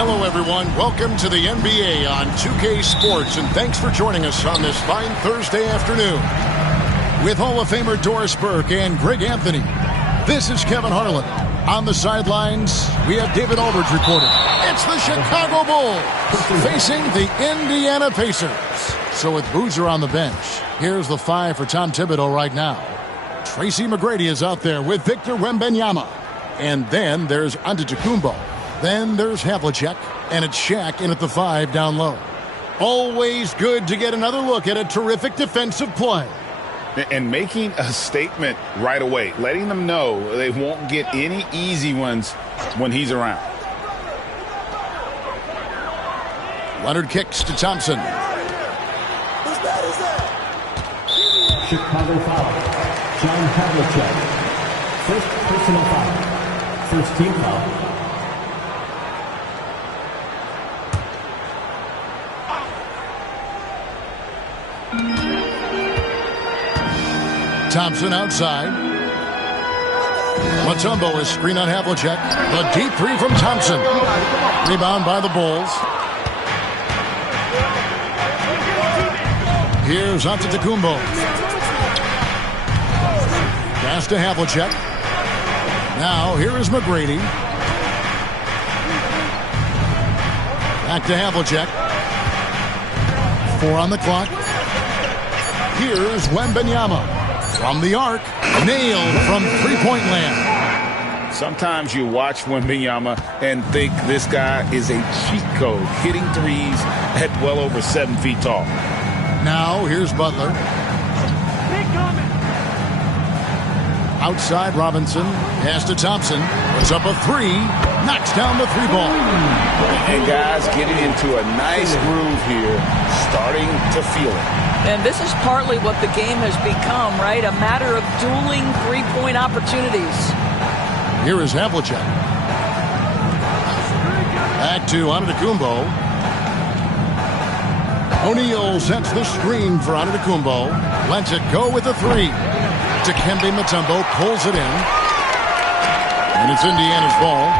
Hello, everyone. Welcome to the NBA on 2K Sports, and thanks for joining us on this fine Thursday afternoon. With Hall of Famer Doris Burke and Greg Anthony, this is Kevin Harlan. On the sidelines, we have David Aldridge reporting. It's the Chicago Bulls facing the Indiana Pacers. So with Boozer on the bench, here's the 5 for Tom Thibodeau right now. Tracy McGrady is out there with Victor Wembanyama. And then there's Antetokounmpo. Then there's Havlicek, and it's Shaq in at the 5 down low. Always good to get another look at a terrific defensive play. And making a statement right away, letting them know they won't get any easy ones when he's around. Leonard kicks to Thompson. Chicago foul. John Havlicek. First personal foul. First team foul. Thompson outside. Mutombo is screen on Havlicek. The deep 3 from Thompson. Rebound by the Bulls. Here's Antetokounmpo. Pass to Havlicek. Now here is McGrady. Back to Havlicek. 4 on the clock. Here's Wembanyama. From the arc, nailed from three-point land. Sometimes you watch Wembanyama and think this guy is a cheat code, hitting threes at well over 7 feet tall. Now here's Butler. Outside Robinson, pass to Thompson, puts up a 3, knocks down the 3-ball. And guys getting into a nice groove here, starting to feel it. And this is partly what the game has become, right? A matter of dueling three-point opportunities. Here is Havlicek. Back to Antetokounmpo. O'Neal sets the screen for Antetokounmpo. Lets it go with the 3. Dikembe Mutombo pulls it in. And it's Indiana's ball.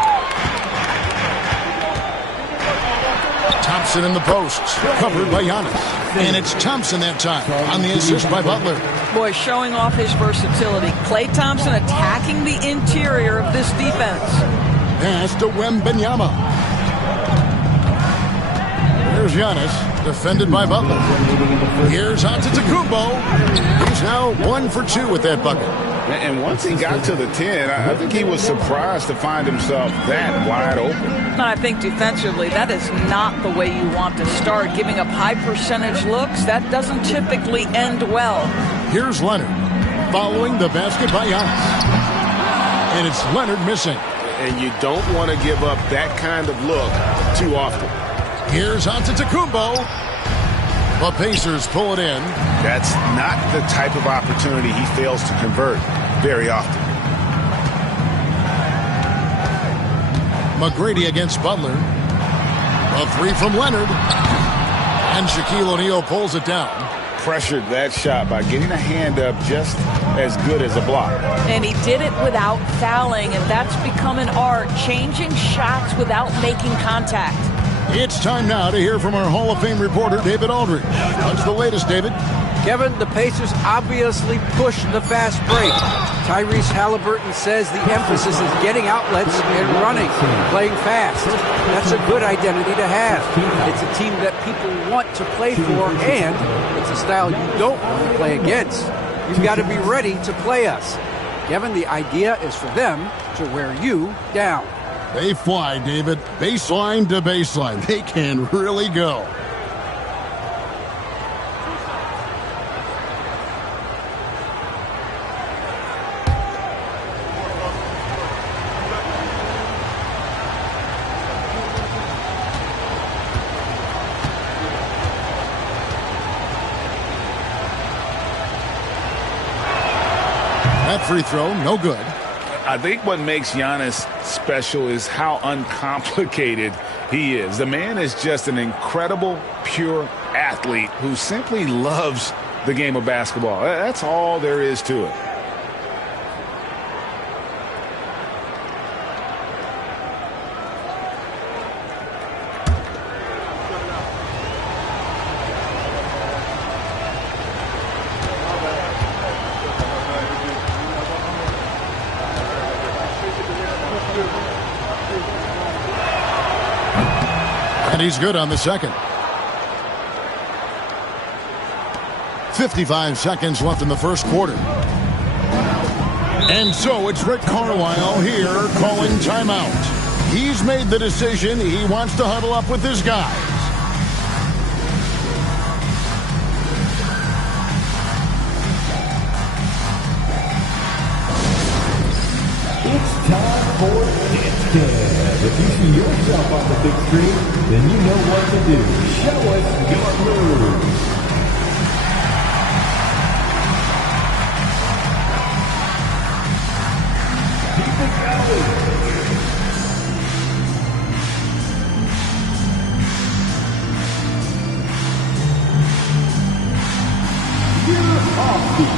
Thompson in the posts, covered by Giannis. And it's Thompson that time on the assist by Butler. Boy, showing off his versatility. Klay Thompson attacking the interior of this defense. Pass to Wembanyama. There's Giannis, defended by Butler. Here's Antetokounmpo. He's now 1 for 2 with that bucket. And once he got to the 10, I think he was surprised to find himself that wide open. I think defensively, that is not the way you want to start. Giving up high percentage looks, that doesn't typically end well. Here's Leonard, following the basket by Giannis. And it's Leonard missing. And you don't want to give up that kind of look too often. Here's Antetokounmpo. The Pacers pull it in. That's not the type of opportunity he fails to convert very often. McGrady against Butler. A 3 from Leonard. And Shaquille O'Neal pulls it down. Pressured that shot by getting a hand up just as good as a block. And he did it without fouling, and that's become an art, changing shots without making contact. It's time now to hear from our Hall of Fame reporter, David Aldridge. What's the latest, David? Kevin, the Pacers obviously pushed the fast break. Tyrese Halliburton says the emphasis is getting outlets and running, playing fast. That's a good identity to have. It's a team that people want to play for, and it's a style you don't want to play against. You've got to be ready to play us. Kevin, the idea is for them to wear you down. They fly, David. Baseline to baseline. They can really go. That free throw, no good. I think what makes Giannis special is how uncomplicated he is. The man is just an incredible, pure athlete who simply loves the game of basketball. That's all there is to it. And he's good on the second. 55 seconds left in the first quarter. And so it's Rick Carlisle here calling timeout. He's made the decision. He wants to huddle up with his guys. It's time for Dance Cam. If you see yourself on the big screen, then you know what to do. Show us your moves. Keep it going. You're off beat.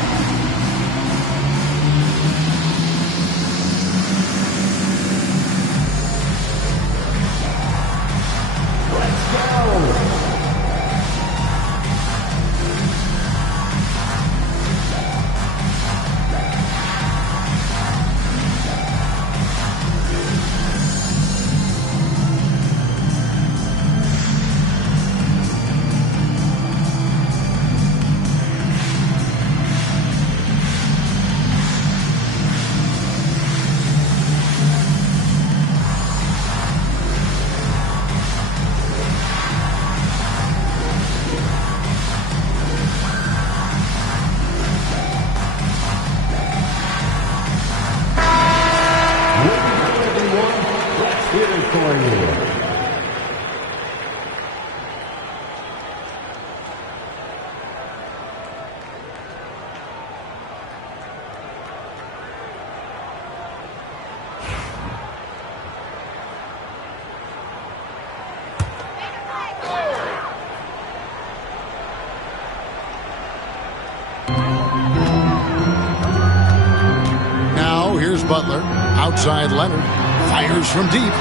Butler, outside Leonard, fires from deep.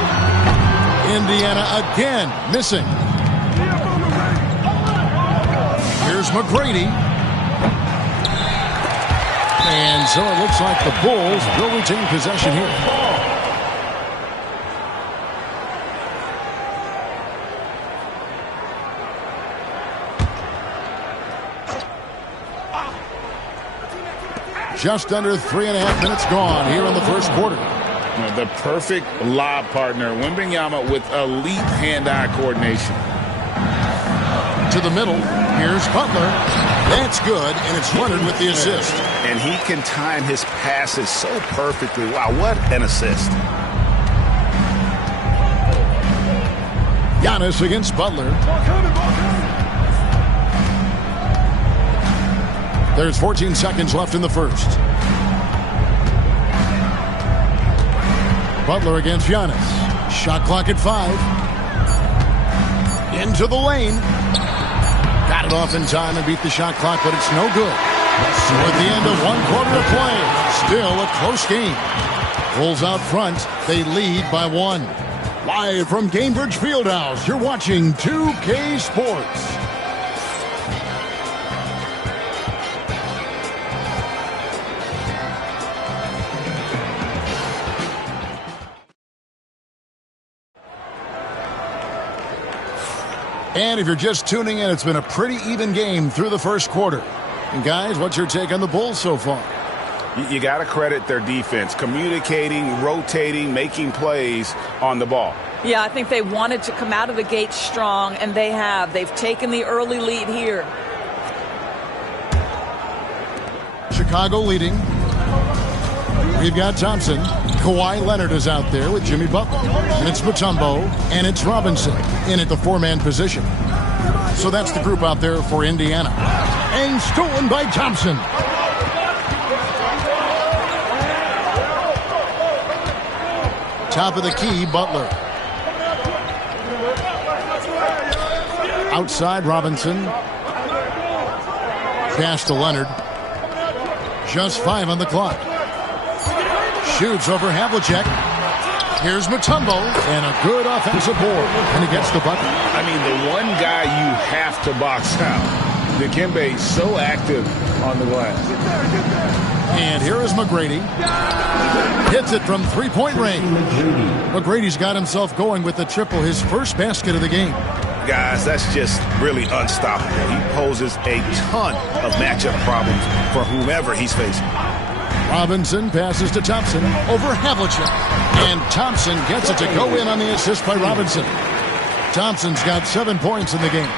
Indiana again missing. Here's McGrady. And so it looks like the Bulls will retain possession here. Just under 3.5 minutes gone here in the first quarter. The perfect lob partner. Wembanyama with elite hand-eye coordination. To the middle. Here's Butler. That's good, and it's Leonard with the assist. And he can time his passes so perfectly. Wow, what an assist. Giannis against Butler. There's 14 seconds left in the first. Butler against Giannis. Shot clock at 5. Into the lane. Got it off in time and beat the shot clock, but it's no good. So at the end of 1 quarter of play, still a close game. Bulls out front. They lead by 1. Live from Cambridge Fieldhouse, you're watching 2K Sports. And if you're just tuning in, it's been a pretty even game through the first quarter. And guys, what's your take on the Bulls so far? You got to credit their defense, communicating, rotating, making plays on the ball. Yeah, I think they wanted to come out of the gate strong, and they have. They've taken the early lead here. Chicago leading. We've got Thompson. Kawhi Leonard is out there with Jimmy Butler. And it's Mutombo. And it's Robinson in at the 4-man position. So that's the group out there for Indiana. And stolen by Thompson. Top of the key, Butler. Outside, Robinson. Pass to Leonard. Just 5 on the clock. Shoots over Havlicek. Here's Mutombo. And a good offensive board. And he gets the bucket. I mean, the one guy you have to box out. Dikembe so active on the glass. And here is McGrady. Hits it from 3-point range. McGrady's got himself going with the triple, his first basket of the game. Guys, that's just really unstoppable. He poses a ton of matchup problems for whomever he's facing. Robinson passes to Thompson over Havlicek. And Thompson gets it to go in on the assist by Robinson. Thompson's got 7 points in the game.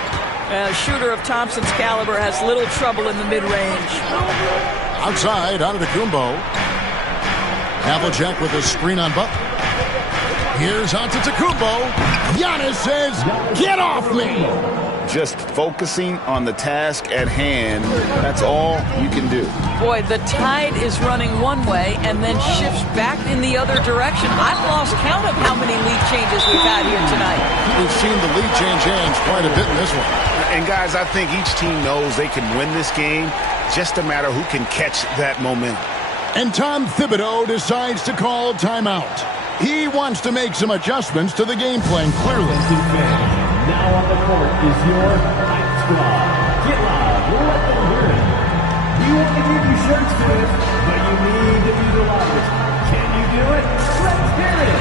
A shooter of Thompson's caliber has little trouble in the mid-range. Outside, out of the Kumbo. Havlicek with a screen on Butler. Here's Antetokounmpo. Giannis says, "Get off me!" Just focusing on the task at hand, that's all you can do. Boy, the tide is running one way and then shifts back in the other direction. I've lost count of how many lead changes we've had here tonight. We've seen the lead change hands quite a bit in this one. And guys, I think each team knows they can win this game. Just a matter who can catch that momentum. And Tom Thibodeau decides to call timeout. He wants to make some adjustments to the game plan, clearly. Now on the court is your hype squad. Get loud, let them hear it. You want to give your shirts to it, but you need to be the loudest. Can you do it? Let's hear it.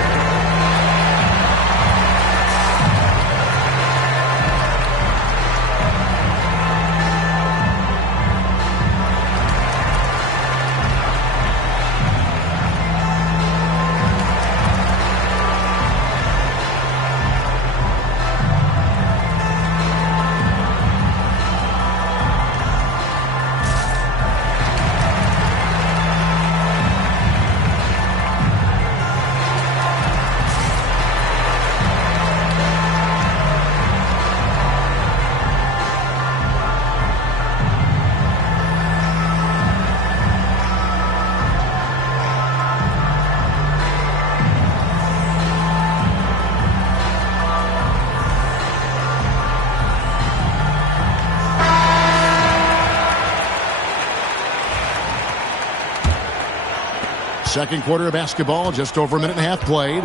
Second quarter of basketball, just over a minute and a half played.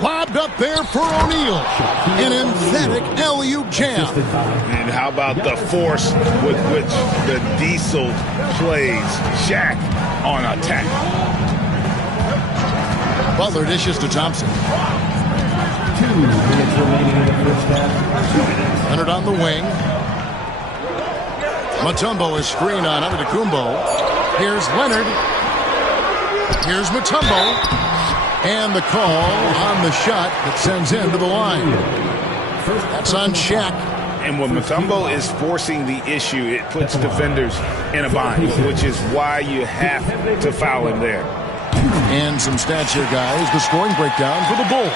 Lobbed up there for O'Neal. An emphatic alley-oop jam. And how about the force with which the Diesel plays Shaq on attack. Butler dishes to Thompson. 2 minutes remaining in the first half. 2 minutes. Leonard on the wing. Mutombo is screened on Antetokounmpo. Here's Leonard. Here's Mutombo. And the call on the shot that sends him to the line. That's on Shaq. And when Mutombo is forcing the issue, it puts defenders in a bind, which is why you have to foul him there. And some stats here, guys. The scoring breakdown for the Bulls.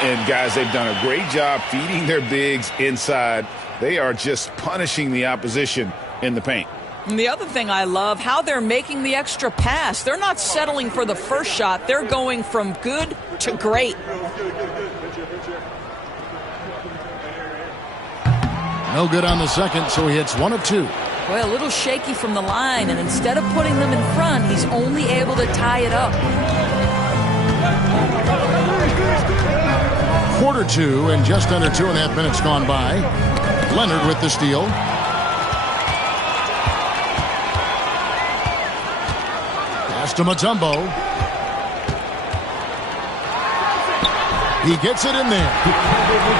And, guys, they've done a great job feeding their bigs inside. They are just punishing the opposition in the paint. And the other thing I love, how they're making the extra pass. They're not settling for the first shot. They're going from good to great. No good on the second, so he hits 1 of 2. Boy, a little shaky from the line, and instead of putting them in front, he's only able to tie it up. Quarter 2 and just under 2.5 minutes gone by. Leonard with the steal. Pass to Mutombo. He gets it in there.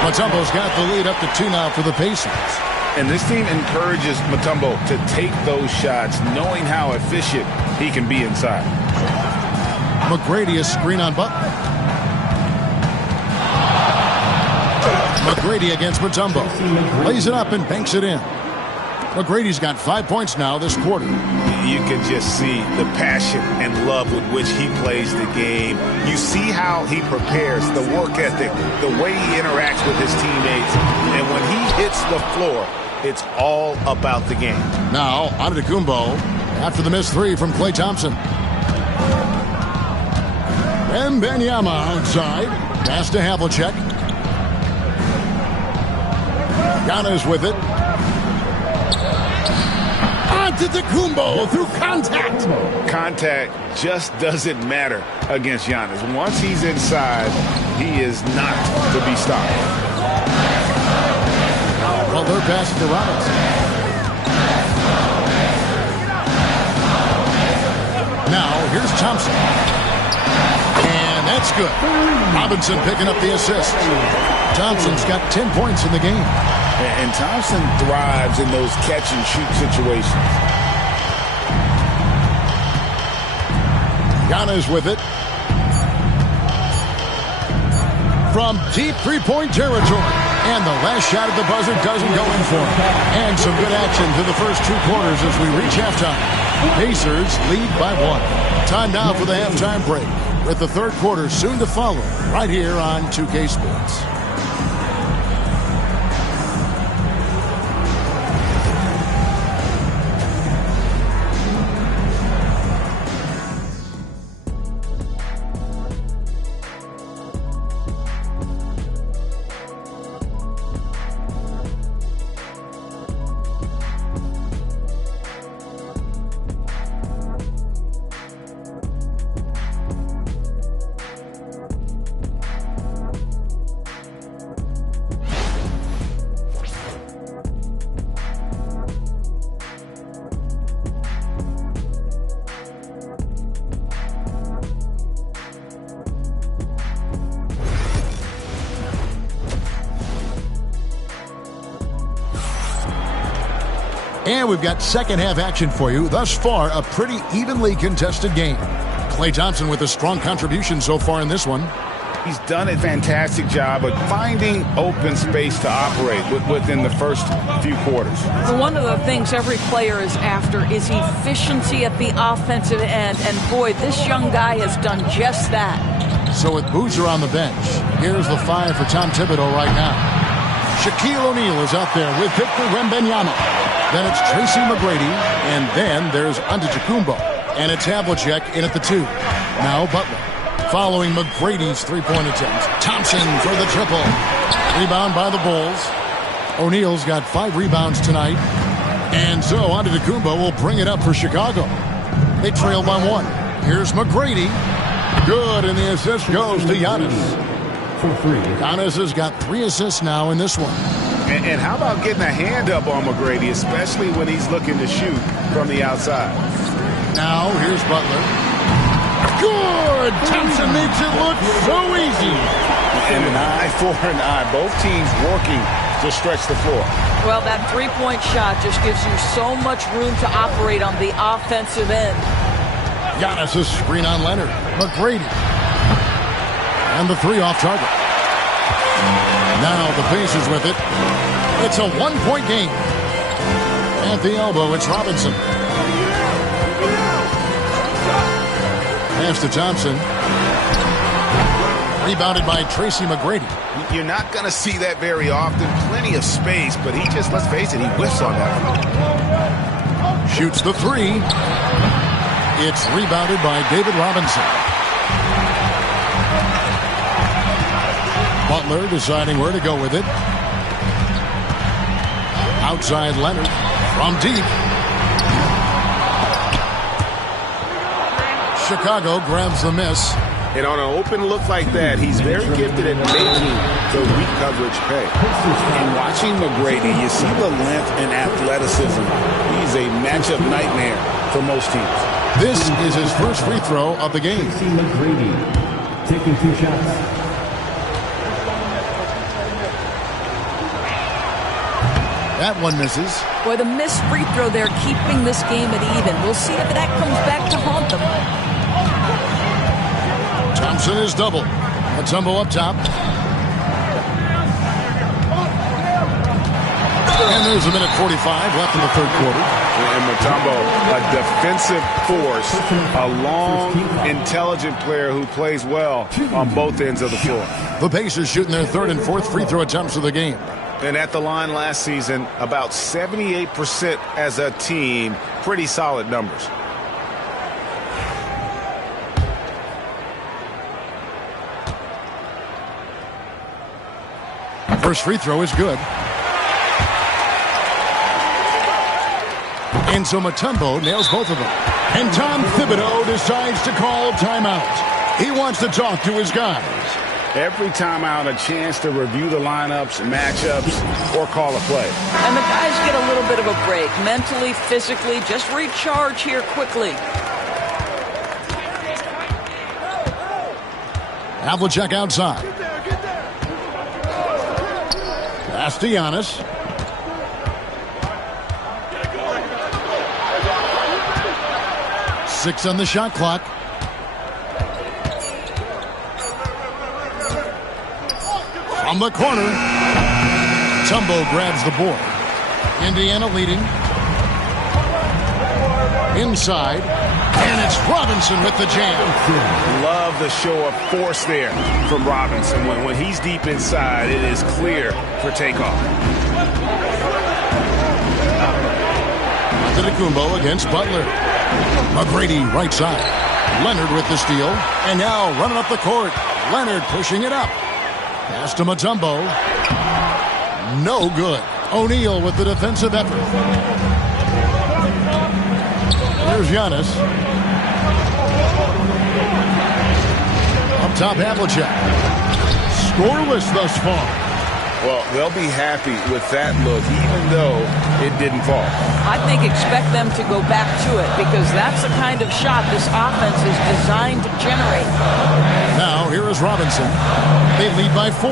Mutombo's got the lead up to 2 now for the Pacers. And this team encourages Mutombo to take those shots, knowing how efficient he can be inside. McGrady is screen on Butler. McGrady against Mutombo. Lays it up and banks it in. McGrady's got 5 points now this quarter. You can just see the passion and love with which he plays the game. You see how he prepares, the work ethic, the way he interacts with his teammates. And when he hits the floor, it's all about the game. Now, Antetokounmpo after the missed 3 from Klay Thompson. Wembanyama outside. Pass to Havlicek. Giannis with it. Antetokounmpo through contact. Contact just doesn't matter against Giannis. Once he's inside, he is not to be stopped. Well, they're passing to Robinson. Now, here's Thompson. And that's good. Robinson picking up the assist. Thompson's got 10 points in the game. And Thompson thrives in those catch-and-shoot situations. Giannis with it. From deep three-point territory. And the last shot at the buzzer doesn't go in for him. And some good action through the first 2 quarters as we reach halftime. Pacers lead by 1. Time now for the halftime break, with the third quarter soon to follow right here on 2K Sports. And we've got second half action for you. Thus far, a pretty evenly contested game. Klay Thompson with a strong contribution so far in this one. He's done a fantastic job of finding open space to operate within the first few quarters. One of the things every player is after is efficiency at the offensive end. And boy, this young guy has done just that. So with Boozer on the bench, here's the 5 for Tom Thibodeau right now. Shaquille O'Neal is out there with Victor Wembanyama. Then it's Tracy McGrady, and then there's Antetokounmpo. And it's Havlicek in at the 2. Now Butler. Following McGrady's three-point attempt. Thompson for the triple. Rebound by the Bulls. O'Neal's got 5 rebounds tonight. And so Antetokounmpo will bring it up for Chicago. They trail by 1. Here's McGrady. Good, and the assist goes to Giannis. Giannis has got 3 assists now in this one. And how about getting a hand up on McGrady, especially when he's looking to shoot from the outside? Now, here's Butler. Good! Thompson makes it look so easy. And an eye for an eye. Both teams working to to stretch the floor. Well, that three-point shot just gives you so much room to operate on the offensive end. Giannis' screen on Leonard. McGrady. And the three off target. Now the Pacers with it. It's a one-point game. At the elbow, it's Robinson. Pass to Thompson. Rebounded by Tracy McGrady. You're not going to see that very often. Plenty of space, but he just, let's face it, he whiffs on that. Shoots the three. It's rebounded by David Robinson. Butler deciding where to go with it. Outside Leonard from deep. Chicago grabs the miss. And on an open look like that, he's very gifted at making the weak coverage pay. And watching McGrady, you see the length and athleticism. He's a matchup nightmare for most teams. This is his first free throw of the game. McGrady taking 2 shots. That one misses. Boy, the missed free throw there keeping this game at even. We'll see if that comes back to haunt them. Thompson is double. Mutombo up top. And there's a minute 45 left in the third quarter. And Mutombo, a defensive force, a long, intelligent player who plays well on both ends of the floor. The Pacers shooting their third and fourth free throw attempts of the game. And at the line last season, about 78% as a team. Pretty solid numbers. First free throw is good. And so Mutombo nails both of them. And Tom Thibodeau decides to call timeout. He wants to talk to his guys. Every timeout, a chance to review the lineups, matchups, or call a play. And the guys get a little bit of a break. Mentally, physically, just recharge here quickly. Havlicek outside. Pass to Giannis. Six on the shot clock. From the corner. Tumbo grabs the board. Indiana leading. Inside. And it's Robinson with the jam. Love the show of force there from Robinson. When he's deep inside, it is clear for takeoff. Antetokounmpo against Butler. McGrady right side. Leonard with the steal. And now running up the court. Leonard pushing it up. Pass to Mutombo. No good. O'Neal with the defensive effort. Here's Giannis. Up top, Havlicek. Scoreless thus far. Well, they'll be happy with that look, even though it didn't fall. I think expect them to go back to it because that's the kind of shot this offense is designed to generate. Now, here is Robinson. They lead by 4.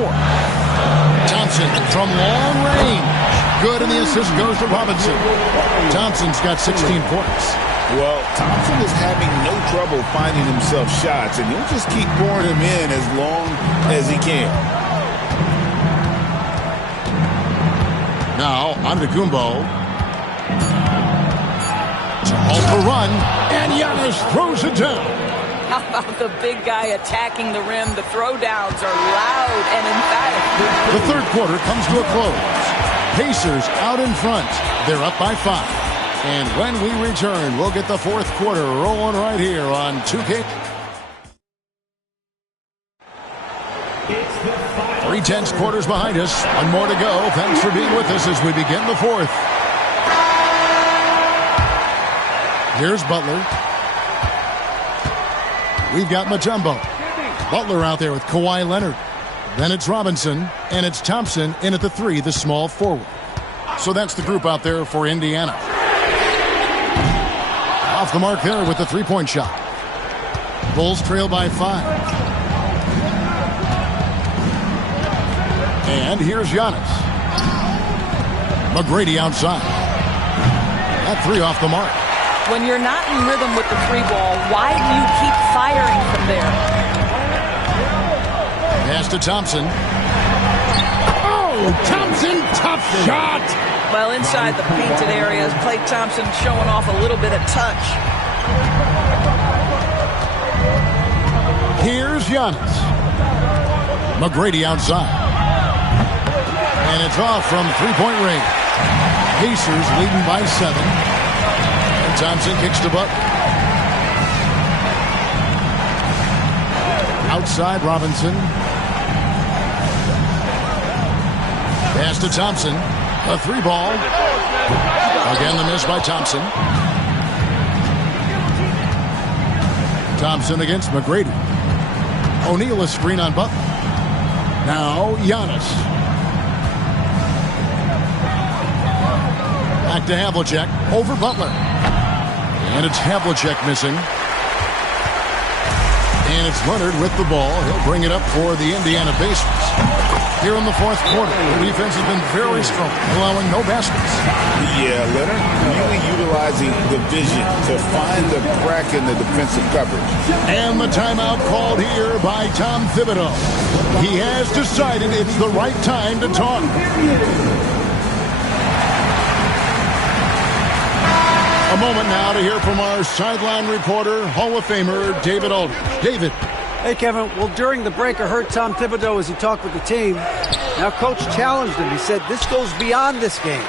Thompson from long range. Good, and the assist goes to Robinson. Thompson's got 16 points. Well, Thompson is having no trouble finding himself shots, and he'll just keep pouring them in as long as he can. Now, Antetokounmpo. To halt the run, and Giannis throws it down. How about the big guy attacking the rim? The throwdowns are loud and emphatic. The third quarter comes to a close. Pacers out in front. They're up by 5. And when we return, we'll get the fourth quarter rolling right here on 2K. 3/10 quarters behind us. One more to go. Thanks for being with us as we begin the fourth. Here's Butler. We've got Mutombo. Butler out there with Kawhi Leonard. Then it's Robinson, and it's Thompson in at the 3, the small forward. So that's the group out there for Indiana. Off the mark there with the three-point shot. Bulls trail by 5. And here's Giannis. McGrady outside. That three off the mark. When you're not in rhythm with the three ball, why do you keep firing from there? Pass to Thompson. Oh, Thompson, tough shot. Well, inside the painted areas, Klay Thompson showing off a little bit of touch. Here's Giannis. McGrady outside. And it's off from three-point range. Pacers leading by 7. And Thompson kicks to Butler. Outside Robinson. Pass to Thompson. A three ball. Again the miss by Thompson. Thompson against McGrady. O'Neal a screen on Butler. Now Giannis. Back to Havlicek. Over Butler. And it's Havlicek missing. And it's Leonard with the ball. He'll bring it up for the Indiana Pacers. Here in the fourth quarter, the defense has been very strong, allowing no baskets. Yeah, Leonard really utilizing the vision to find the crack in the defensive coverage. And the timeout called here by Tom Thibodeau. He has decided it's the right time to talk. A moment now to hear from our sideline reporter, Hall of Famer David Aldridge. David. Hey, Kevin. Well, during the break, I heard Tom Thibodeau as he talked with the team. Now, Coach challenged him. He said, this goes beyond this game.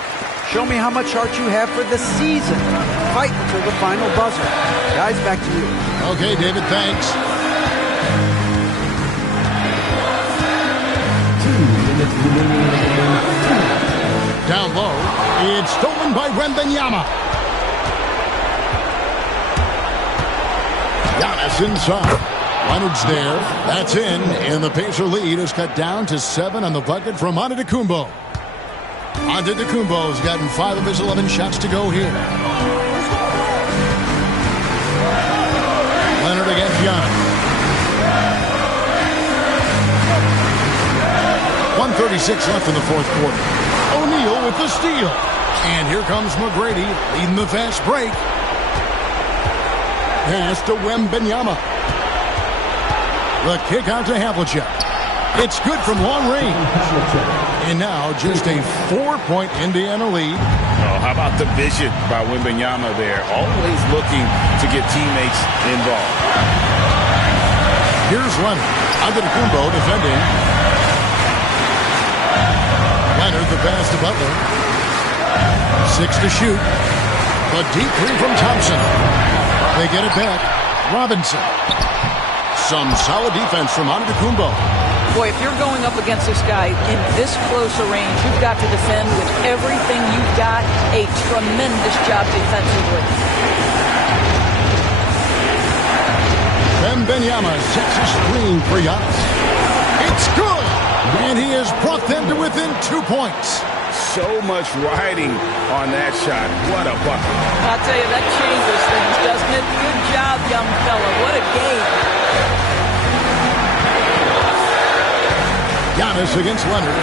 Show me how much heart you have for the season. Fight until the final buzzer. Guys, back to you. Okay, David, thanks. 2 minutes remaining. Down low, it's stolen by Wembanyama. Giannis inside. Leonard's there. That's in. And the Pacer lead is cut down to 7 on the bucket from Antetokounmpo. Antetokounmpo's gotten 5 of his 11 shots to go here. Leonard against Giannis. 1:36 left in the fourth quarter. O'Neal with the steal. And here comes McGrady leading the fast break. Pass to Wembanyama. The kick out to Havlicek. It's good from long range. And now just a 4-point Indiana lead. Oh, how about the vision by Wembanyama there? Always looking to get teammates involved. Here's Leonard. Antetokounmpo defending. Leonard the pass to Butler. 6 to shoot. A deep three from Thompson. They get it back. Robinson. Some solid defense from Antetokounmpo. Boy, if you're going up against this guy in this close a range, you've got to defend with everything you've got. A tremendous job defensively. Wembanyama sets a screen for Giannis. It's good! And he has brought them to within 2 points. So much riding on that shot. What a bucket. I'll tell you, that changes things, doesn't it? Good job, young fella. What a game. Giannis against Leonard.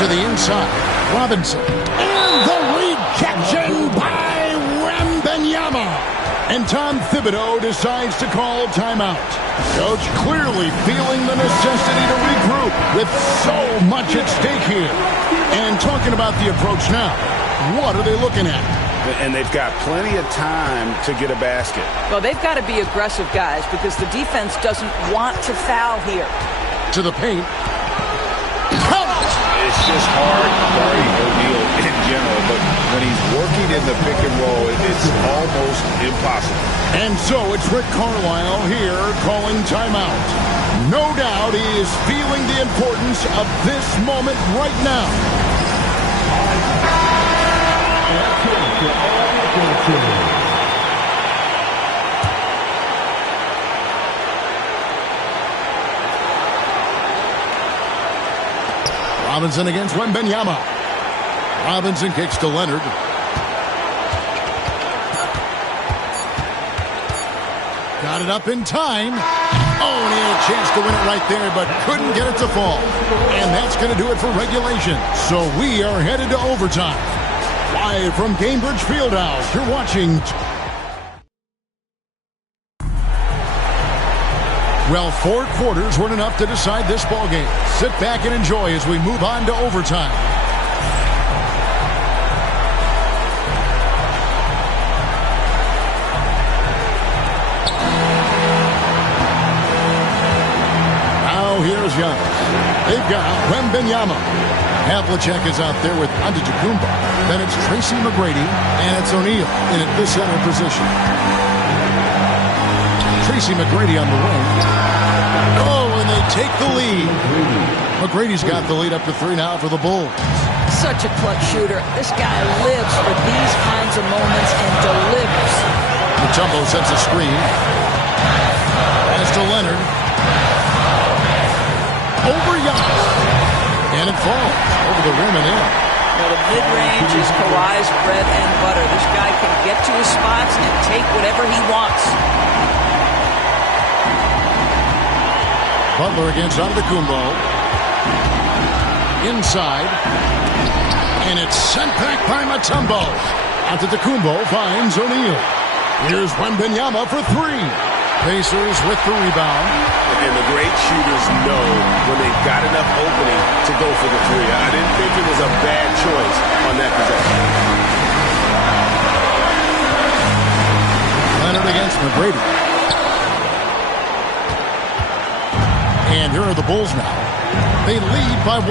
To the inside. Robinson. And the rejection by Wembanyama. And Tom Thibodeau decides to call timeout. Coach clearly feeling the necessity to regroup with so much at stake here. And talking about the approach now, what are they looking at? And they've got plenty of time to get a basket. Well, they've got to be aggressive, guys, because the defense doesn't want to foul here. To the paint. It's just hard guarding O'Neal in general, but when he's working in the pick and roll, it's almost impossible. And so it's Rick Carlisle here calling timeout. No doubt he is feeling the importance of this moment right now. Robinson against Wembanyama. Robinson kicks to Leonard. Got it up in time. Oh, and he had a chance to win it right there, but couldn't get it to fall. And that's going to do it for regulation. So we are headed to overtime. Live from Cambridge Fieldhouse, you're watching. Well, 4 quarters weren't enough to decide this ballgame. Sit back and enjoy as we move on to overtime. Now here's Giannis. They've got Wembanyama. Havlicek is out there with Antetokounmpo. Then it's Tracy McGrady, and it's O'Neal in at the center position. Tracy McGrady on the wing. Oh, and they take the lead. McGrady's got the lead up to 3 now for the Bulls. Such a clutch shooter. This guy lives for these kinds of moments and delivers. Mutombo sets a screen. Pass to Leonard. Over Giannis. And it falls over the rim and in. Well, the mid-range is Kawhi's bread and butter. This guy can get to his spots and take whatever he wants. Butler against Antetokounmpo. Inside. And it's sent back by Mutombo. Antetokounmpo finds O'Neal. Here's Wembanyama for 3. Pacers with the rebound. And the great shooters know when they've got enough opening to go for the 3. I didn't think it was a bad choice on that possession. Leonard against McGrady. And here are the Bulls now. They lead by 1.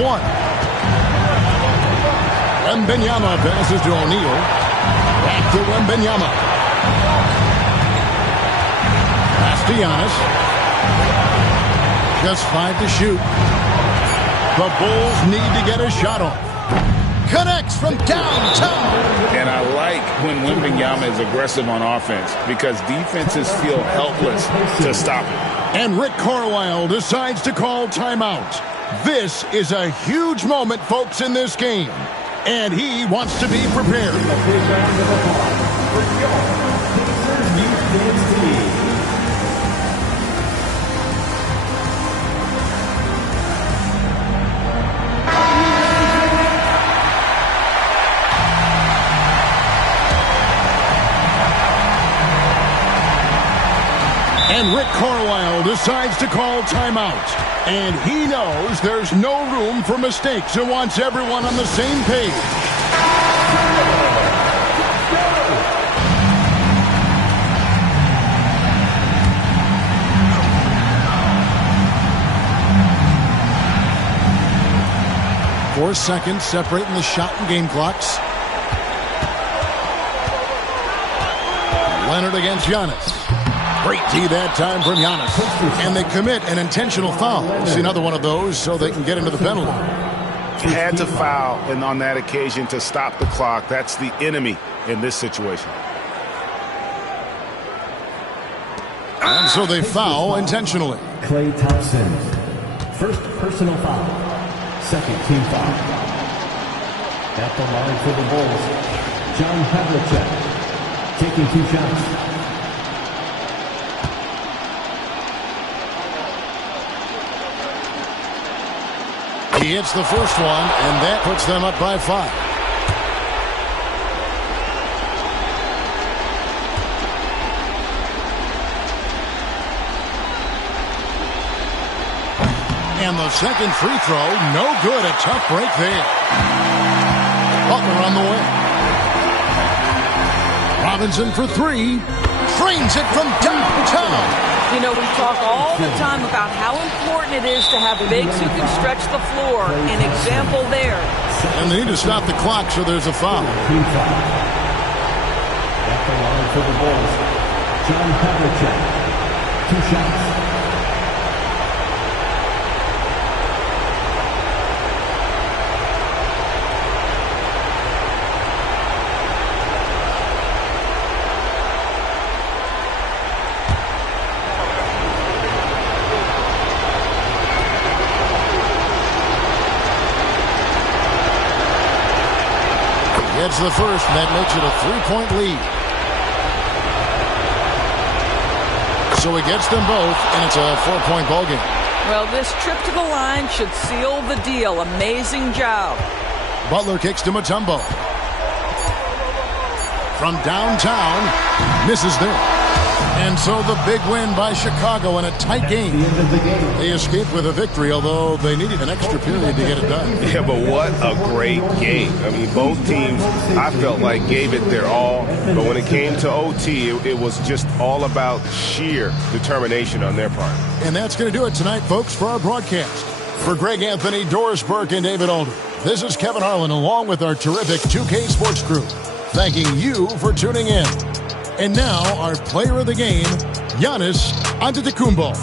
Wembanyama passes to O'Neal. Back to Wembanyama. Pass to Giannis. Just 5 to shoot. The Bulls need to get a shot off. Connects from downtown. And I like when Wembanyama is aggressive on offense because defenses feel helpless to stop him. And Rick Carlisle decides to call timeout. This is a huge moment, folks, in this game. And he wants to be prepared. And Rick Carlisle decides to call timeout. And he knows there's no room for mistakes and wants everyone on the same page. Four seconds separating the shot and game clocks. Leonard against Giannis. Great D that time from Giannis. And they commit an intentional foul. See another one of those so they can get into the penalty. Had to foul and on that occasion to stop the clock. That's the enemy in this situation. And so they foul intentionally. Klay Thompson. First personal foul. Second team foul. At the line for the Bulls, John Havlicek taking 2 shots. He hits the first one, and that puts them up by 5. And the second free throw, no good. A tough break there. Butler on the way. Robinson for 3. Frames it from downtown. You know, we talk all the time about how important it is to have bigs who can stretch the floor. An example there. And they need to stop the clock, so there's a foul. Team foul. At the line for the Bulls, John Havlicek. 2 shots. Gets the first, and that makes it a 3-point lead. So he gets them both, and it's a 4-point ball game. Well, this trip to the line should seal the deal. Amazing job. Butler kicks to Mutombo. From downtown, misses there. And so the big win by Chicago in a tight game. They escaped with a victory, although they needed an extra period to get it done. Yeah, but what a great game. I mean, both teams, I felt like, gave it their all. But when it came to OT, it was just all about sheer determination on their part. And that's going to do it tonight, folks, for our broadcast. For Greg Anthony, Doris Burke, and David Alder, this is Kevin Harlan along with our terrific 2K Sports crew, thanking you for tuning in. And now, our player of the game, Giannis Antetokounmpo.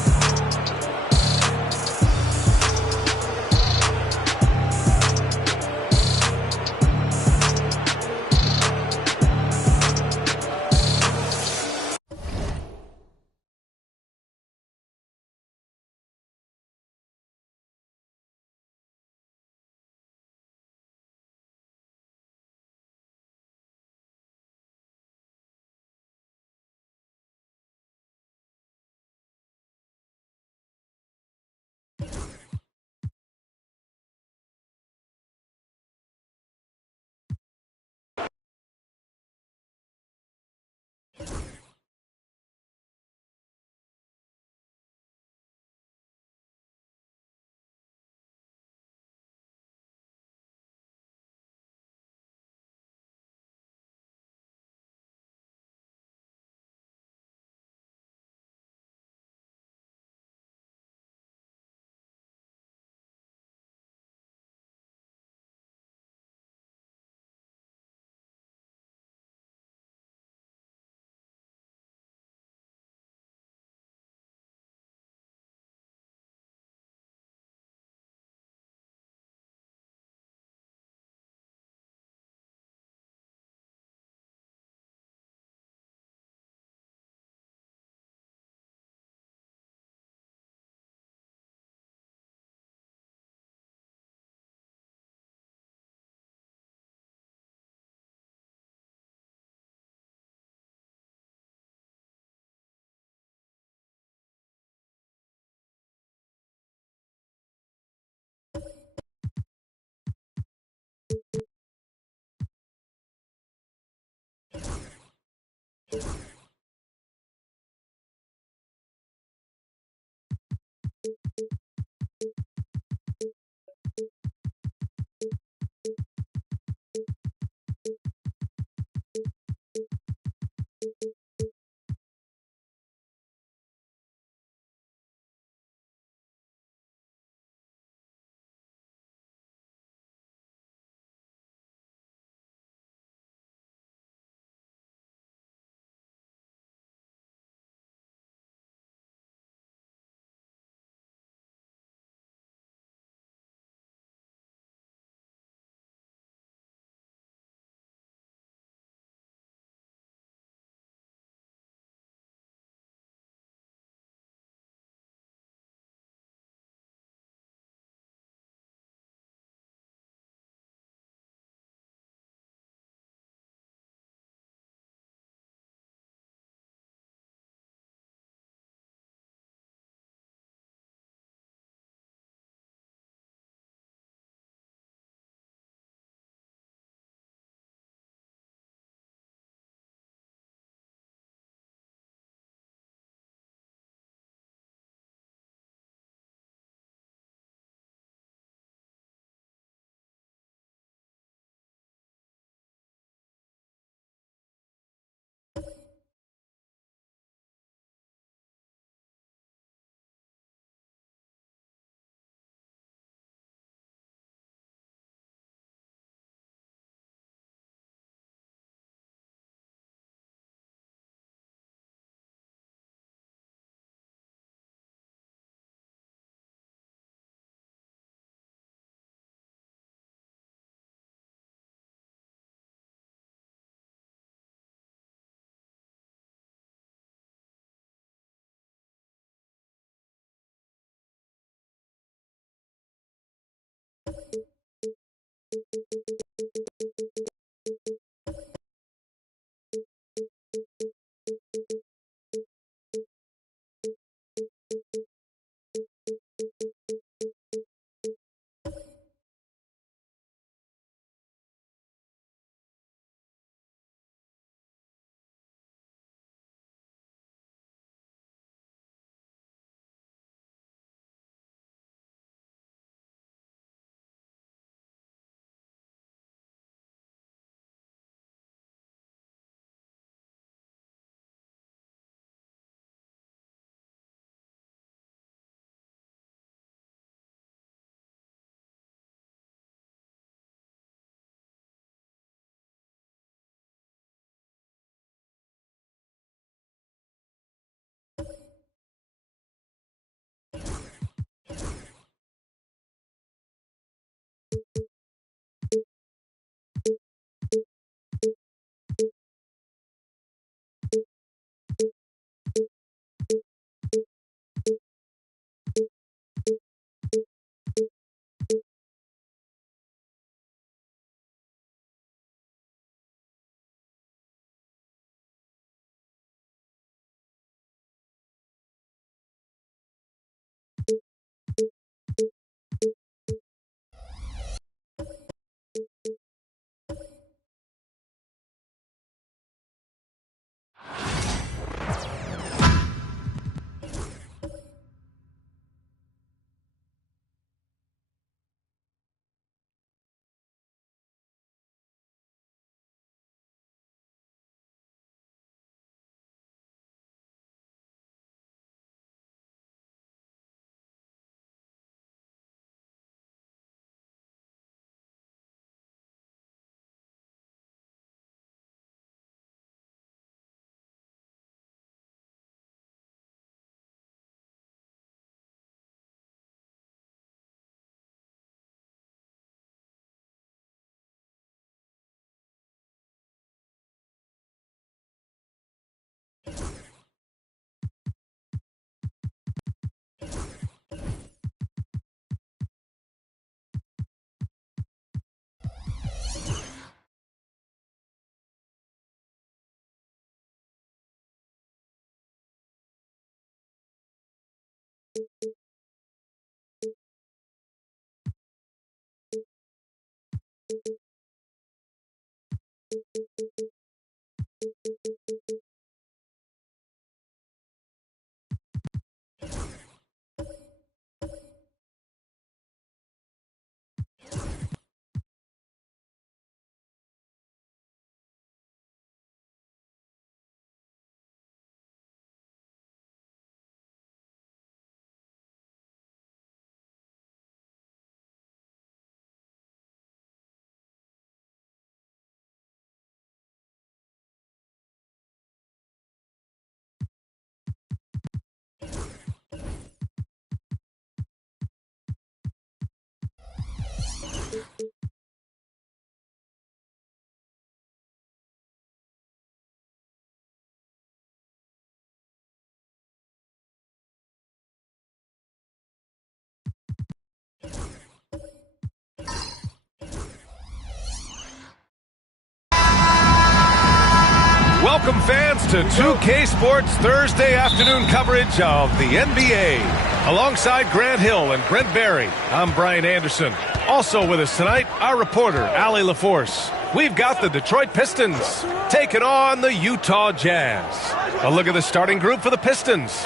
Welcome, fans, to 2K Sports Thursday afternoon coverage of the NBA. Alongside Grant Hill and Brent Barry, I'm Brian Anderson. Also with us tonight, our reporter, Allie LaForce. We've got the Detroit Pistons taking on the Utah Jazz. A look at the starting group for the Pistons.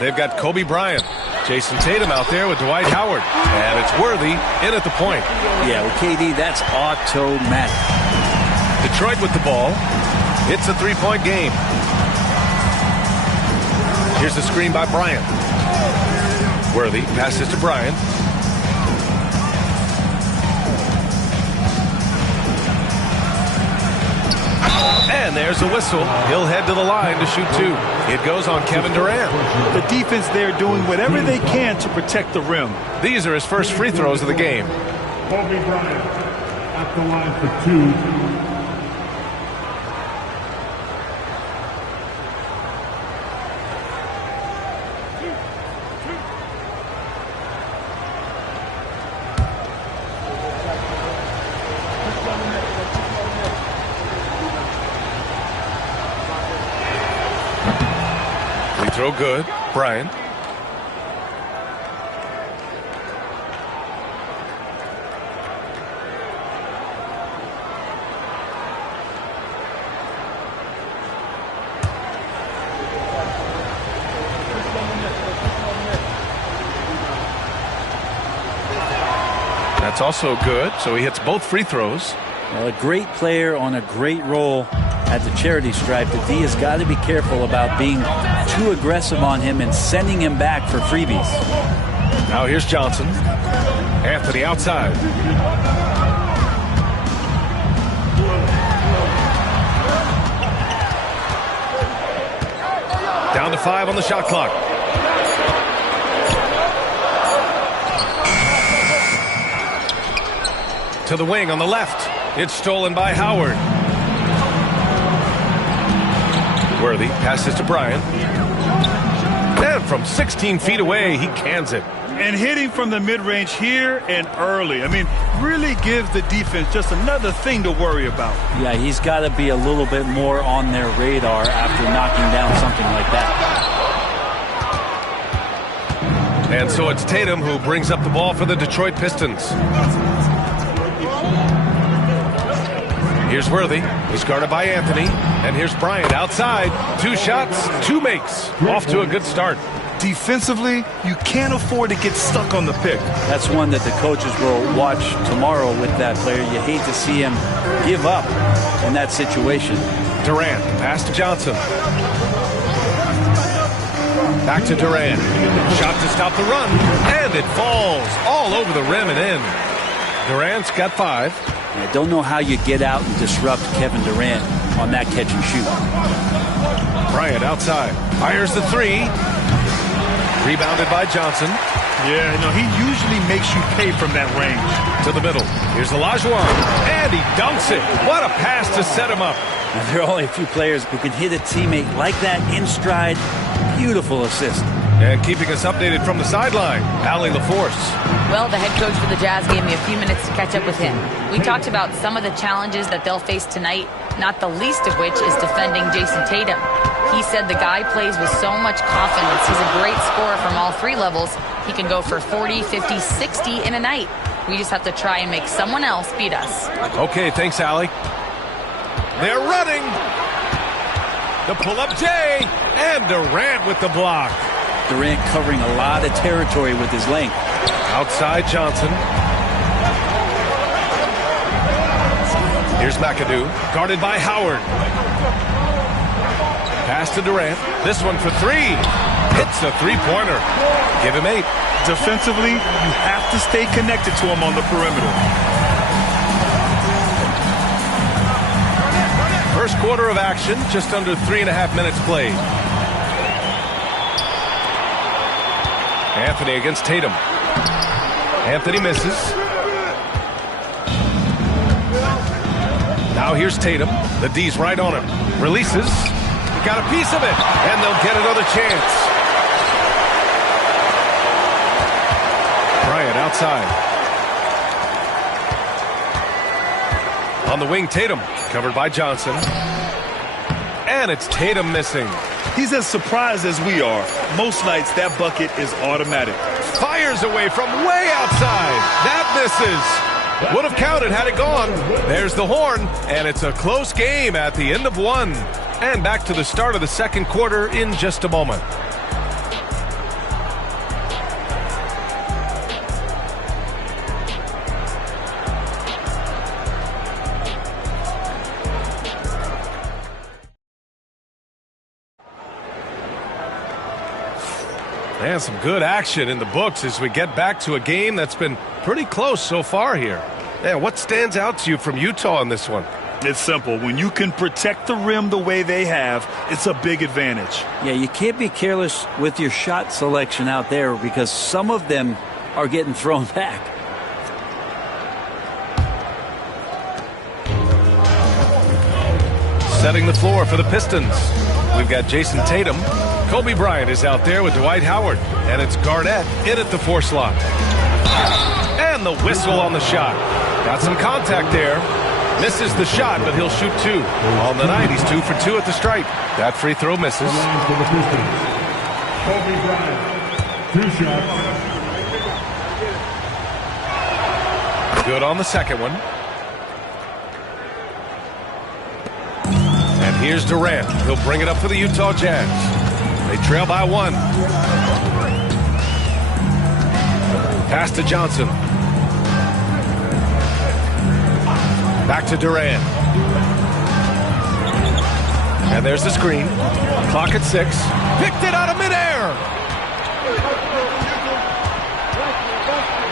They've got Kobe Bryant, Jason Tatum out there with Dwight Howard, and it's Worthy in at the point. Yeah, with KD, that's automatic. Detroit with the ball. It's a three-point game. Here's the screen by Bryant. Worthy passes to Bryant. And there's a whistle. He'll head to the line to shoot two. It goes on Kevin Durant. The defense there doing whatever they can to protect the rim. These are his first free throws of the game. Kobe Bryant at the line for two. Throw good. Bryant. That's also good. So he hits both free throws. Well, a great player on a great role at the charity stripe. The D has got to be careful about being too aggressive on him and sending him back for freebies. Now here's Johnson. Anthony outside. Down to 5 on the shot clock. To the wing on the left. It's stolen by Howard. Worthy passes to Bryant. And from 16 feet away, he cans it. And hitting from the mid-range here and early. I mean, really gives the defense just another thing to worry about. Yeah, he's got to be a little bit more on their radar after knocking down something like that. And so it's Tatum who brings up the ball for the Detroit Pistons. Here's Worthy. He's guarded by Anthony. And here's Bryant outside. 2 shots, 2 makes. Off to a good start. Defensively, you can't afford to get stuck on the pick. That's one that the coaches will watch tomorrow with that player. You hate to see him give up in that situation. Durant, pass to Johnson. Back to Durant. Shot to stop the run. And it falls all over the rim and in. Durant's got 5. I don't know how you get out and disrupt Kevin Durant on that catch and shoot. Bryant outside. Fires the 3. Rebounded by Johnson. Yeah, no, he usually makes you pay from that range. To the middle. Here's Olajuwon. And he dunks it. What a pass to set him up. Now, there are only a few players who can hit a teammate like that in stride. Beautiful assist. And keeping us updated from the sideline, Allie LaForce. Well, the head coach for the Jazz gave me a few minutes to catch up with him. We talked about some of the challenges that they'll face tonight, not the least of which is defending Jason Tatum. He said the guy plays with so much confidence. He's a great scorer from all 3 levels. He can go for 40, 50, 60 in a night. We just have to try and make someone else beat us. Okay, thanks, Allie. They're running. The pull-up J. And Durant with the block. Durant covering a lot of territory with his length. Outside Johnson. Here's McAdoo. Guarded by Howard. Pass to Durant. This one for 3. Hits a 3-pointer. Give him 8. Defensively, you have to stay connected to him on the perimeter. First quarter of action, just under 3.5 minutes played. Anthony against Tatum. Anthony misses. Now here's Tatum. The D's right on him. Releases. He got a piece of it. And they'll get another chance. Bryant outside. On the wing, Tatum. Covered by Johnson. And it's Tatum missing. He's as surprised as we are. Most nights, that bucket is automatic. Fires away from way outside. That misses. Would have counted had it gone. There's the horn, and it's a close game at the end of 1. And back to the start of the second quarter in just a moment. And some good action in the books as we get back to a game that's been pretty close so far here. Yeah, what stands out to you from Utah in this one? It's simple. When you can protect the rim the way they have, it's a big advantage. Yeah, you can't be careless with your shot selection out there because some of them are getting thrown back. Setting the floor for the Pistons. We've got Jason Tatum. Kobe Bryant is out there with Dwight Howard. And it's Garnett in at the 4 slot. And the whistle on the shot. Got some contact there. Misses the shot, but he'll shoot 2. On the night, he's 2 for 2 at the stripe. That free throw misses. Kobe Bryant, 2 shots. Good on the second one. And here's Durant. He'll bring it up for the Utah Jazz. They trail by 1. Pass to Johnson. Back to Durant. And there's the screen. Clock at 6. Picked it out of midair.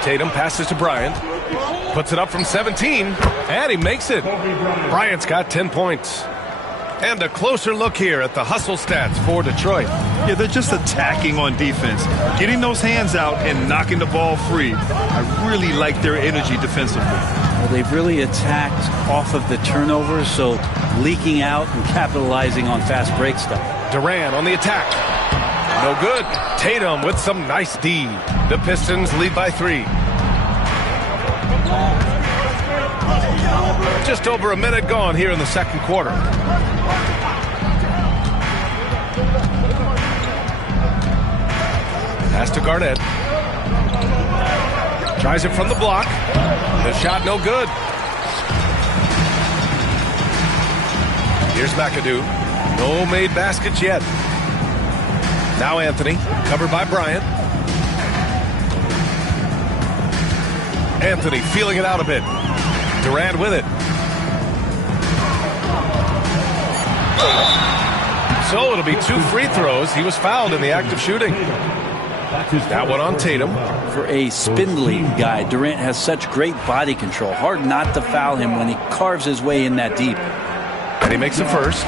Tatum passes to Bryant. Puts it up from 17. And he makes it. Bryant's got 10 points. And a closer look here at the hustle stats for Detroit. Yeah, they're just attacking on defense. Getting those hands out and knocking the ball free. I really like their energy defensively. Well, they've really attacked off of the turnovers, so leaking out and capitalizing on fast break stuff. Durant on the attack. No good. Tatum with some nice D. The Pistons lead by 3. Just over a minute gone here in the second quarter. Pass to Garnett. Tries it from the block. The shot no good. Here's McAdoo. No made baskets yet. Now Anthony, covered by Bryant. Anthony feeling it out a bit. Durant with it. So it'll be 2 free throws. He was fouled in the act of shooting. That one on Tatum. For a spindly guy, Durant has such great body control. Hard not to foul him when he carves his way in that deep. And he makes the first.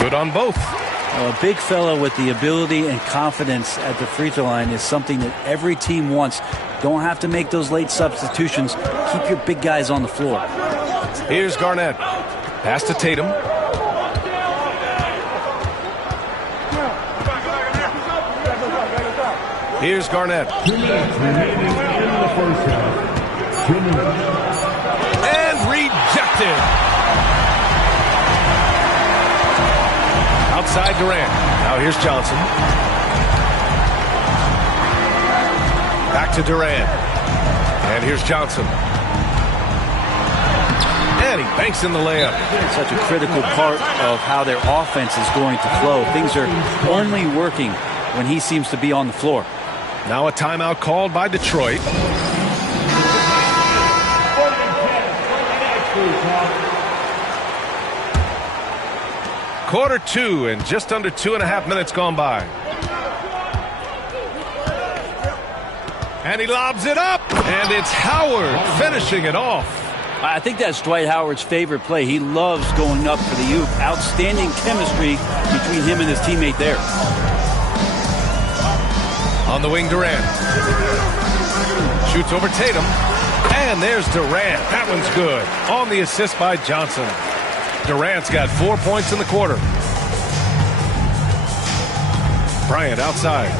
Good on both. A big fella with the ability and confidence at the free throw line is something that every team wants. Don't have to make those late substitutions. Keep your big guys on the floor. Here's Garnett. Pass to Tatum. Here's Garnett. And rejected. Outside Durant. Now here's Johnson. Back to Durant. And here's Johnson. And he banks in the layup. Such a critical part of how their offense is going to flow. Things are only working when he seems to be on the floor. Now a timeout called by Detroit. Quarter 2 and just under 2.5 minutes gone by. And he lobs it up. And it's Howard finishing it off. I think that's Dwight Howard's favorite play. He loves going up for the oop. Outstanding chemistry between him and his teammate there. On the wing, Durant. Shoots over Tatum. And there's Durant. That one's good. On the assist by Johnson. Durant's got 4 points in the quarter. Bryant outside.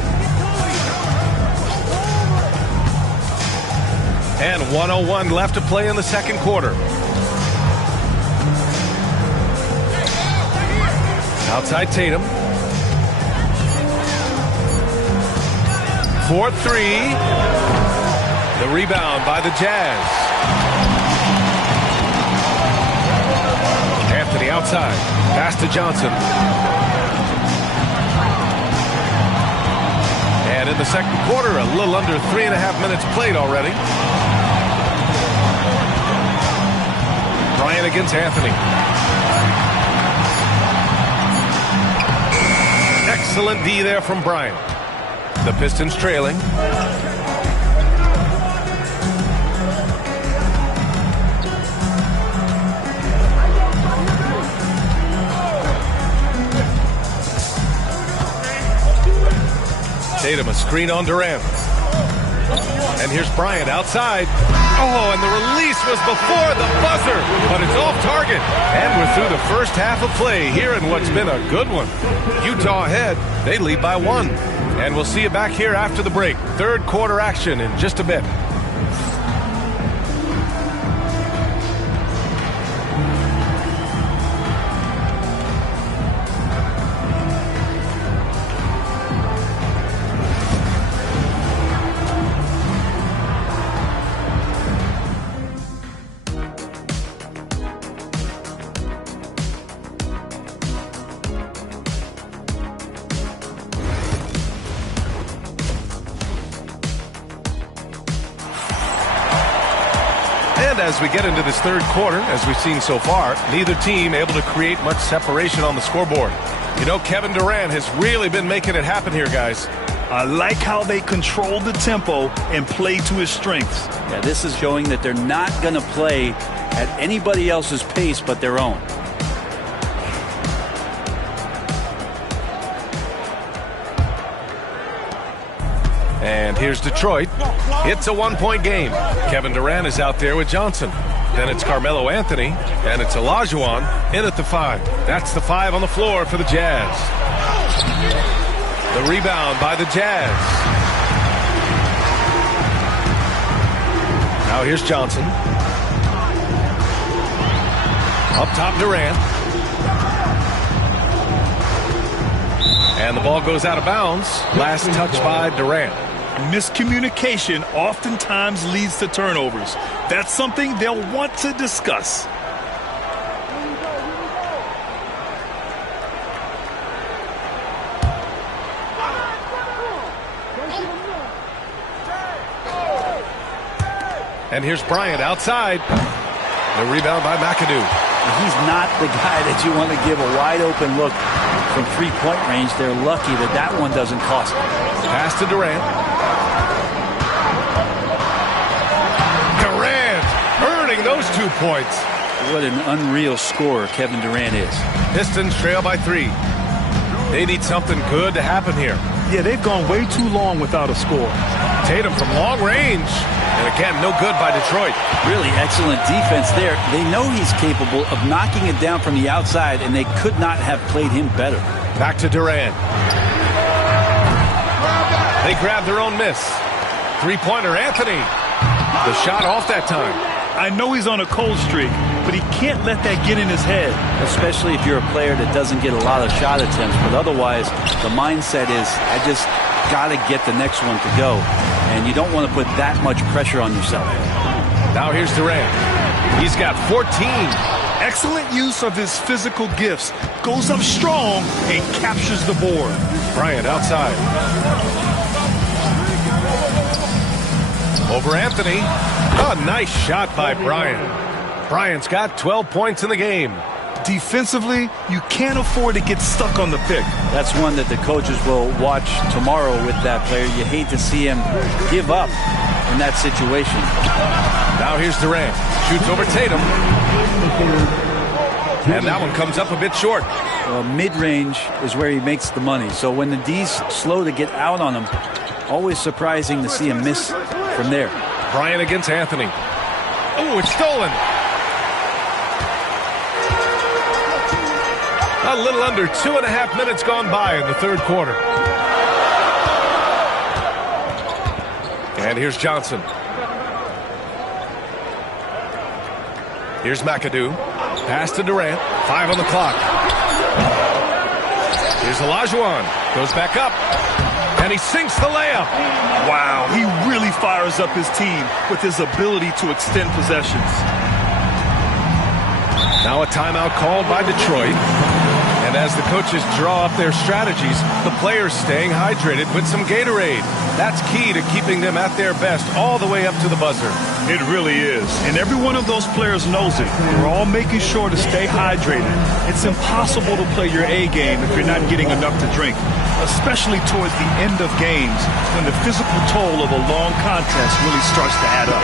And 1:01 left to play in the second quarter. Outside Tatum. 4-3. The rebound by the Jazz. Anthony outside. Pass to Johnson. And in the second quarter, a little under 3.5 minutes played already. Bryant against Anthony. Excellent D there from Bryant. The Pistons trailing. Tatum, a screen on Durant. And here's Bryant outside. Oh, and the release was before the buzzer, but it's off target. And we're through the first half of play here in what's been a good one. Utah ahead. They lead by 1. And we'll see you back here after the break. Third quarter action in just a bit. as we get into this third quarter, as we've seen so far. Neither team able to create much separation on the scoreboard. You know, Kevin Durant has really been making it happen here, guys. I like how they control the tempo and play to his strengths. Yeah, this is showing that they're not going to play at anybody else's pace but their own. And here's Detroit. It's a one-point game. Kevin Durant is out there with Johnson. Then it's Carmelo Anthony, and it's Olajuwon in at the 5. That's the 5 on the floor for the Jazz. The rebound by the Jazz. Now here's Johnson. Up top, Durant. And the ball goes out of bounds. Last touch by Durant. Miscommunication oftentimes leads to turnovers. That's something they'll want to discuss. And here's Bryant outside. The rebound by McAdoo. He's not the guy that you want to give a wide open look from three-point range. They're lucky that that one doesn't cost them. Pass to Durant. Durant earning those 2 points. What an unreal scorer Kevin Durant is. Pistons trail by 3. They need something good to happen here. Yeah, they've gone way too long without a score. Tatum from long range. And again, no good by Detroit. Really excellent defense there. They know he's capable of knocking it down from the outside, and they could not have played him better. Back to Durant. They grab their own miss. Three-pointer, Anthony. The shot off that time. I know he's on a cold streak, but he can't let that get in his head. Especially if you're a player that doesn't get a lot of shot attempts. But otherwise, the mindset is, I just got to get the next one to go. And you don't want to put that much pressure on yourself. Now here's Durant. He's got 14. Excellent use of his physical gifts. Goes up strong and captures the board. Bryant outside. Over Anthony. A nice shot by Bryant. Bryant's got 12 points in the game. Defensively, you can't afford to get stuck on the pick. That's one that the coaches will watch tomorrow with that player. You hate to see him give up in that situation. Now here's Durant. Shoots over Tatum. And that one comes up a bit short. Mid-range is where he makes the money. So when the D's slow to get out on him, always surprising to see him miss from there. Bryant against Anthony. Oh, it's stolen. A little under 2.5 minutes gone by in the third quarter. And here's Johnson. Here's McAdoo. Pass to Durant. 5 on the clock. Here's Olajuwon. Goes back up. And he sinks the layup. Wow, he really fires up his team with his ability to extend possessions. Now a timeout called by Detroit. And as the coaches draw up their strategies, the players staying hydrated with some Gatorade. That's key to keeping them at their best all the way up to the buzzer. It really is. And every one of those players knows it. We're all making sure to stay hydrated. It's impossible to play your A game if you're not getting enough to drink, especially towards the end of games when the physical toll of a long contest really starts to add up.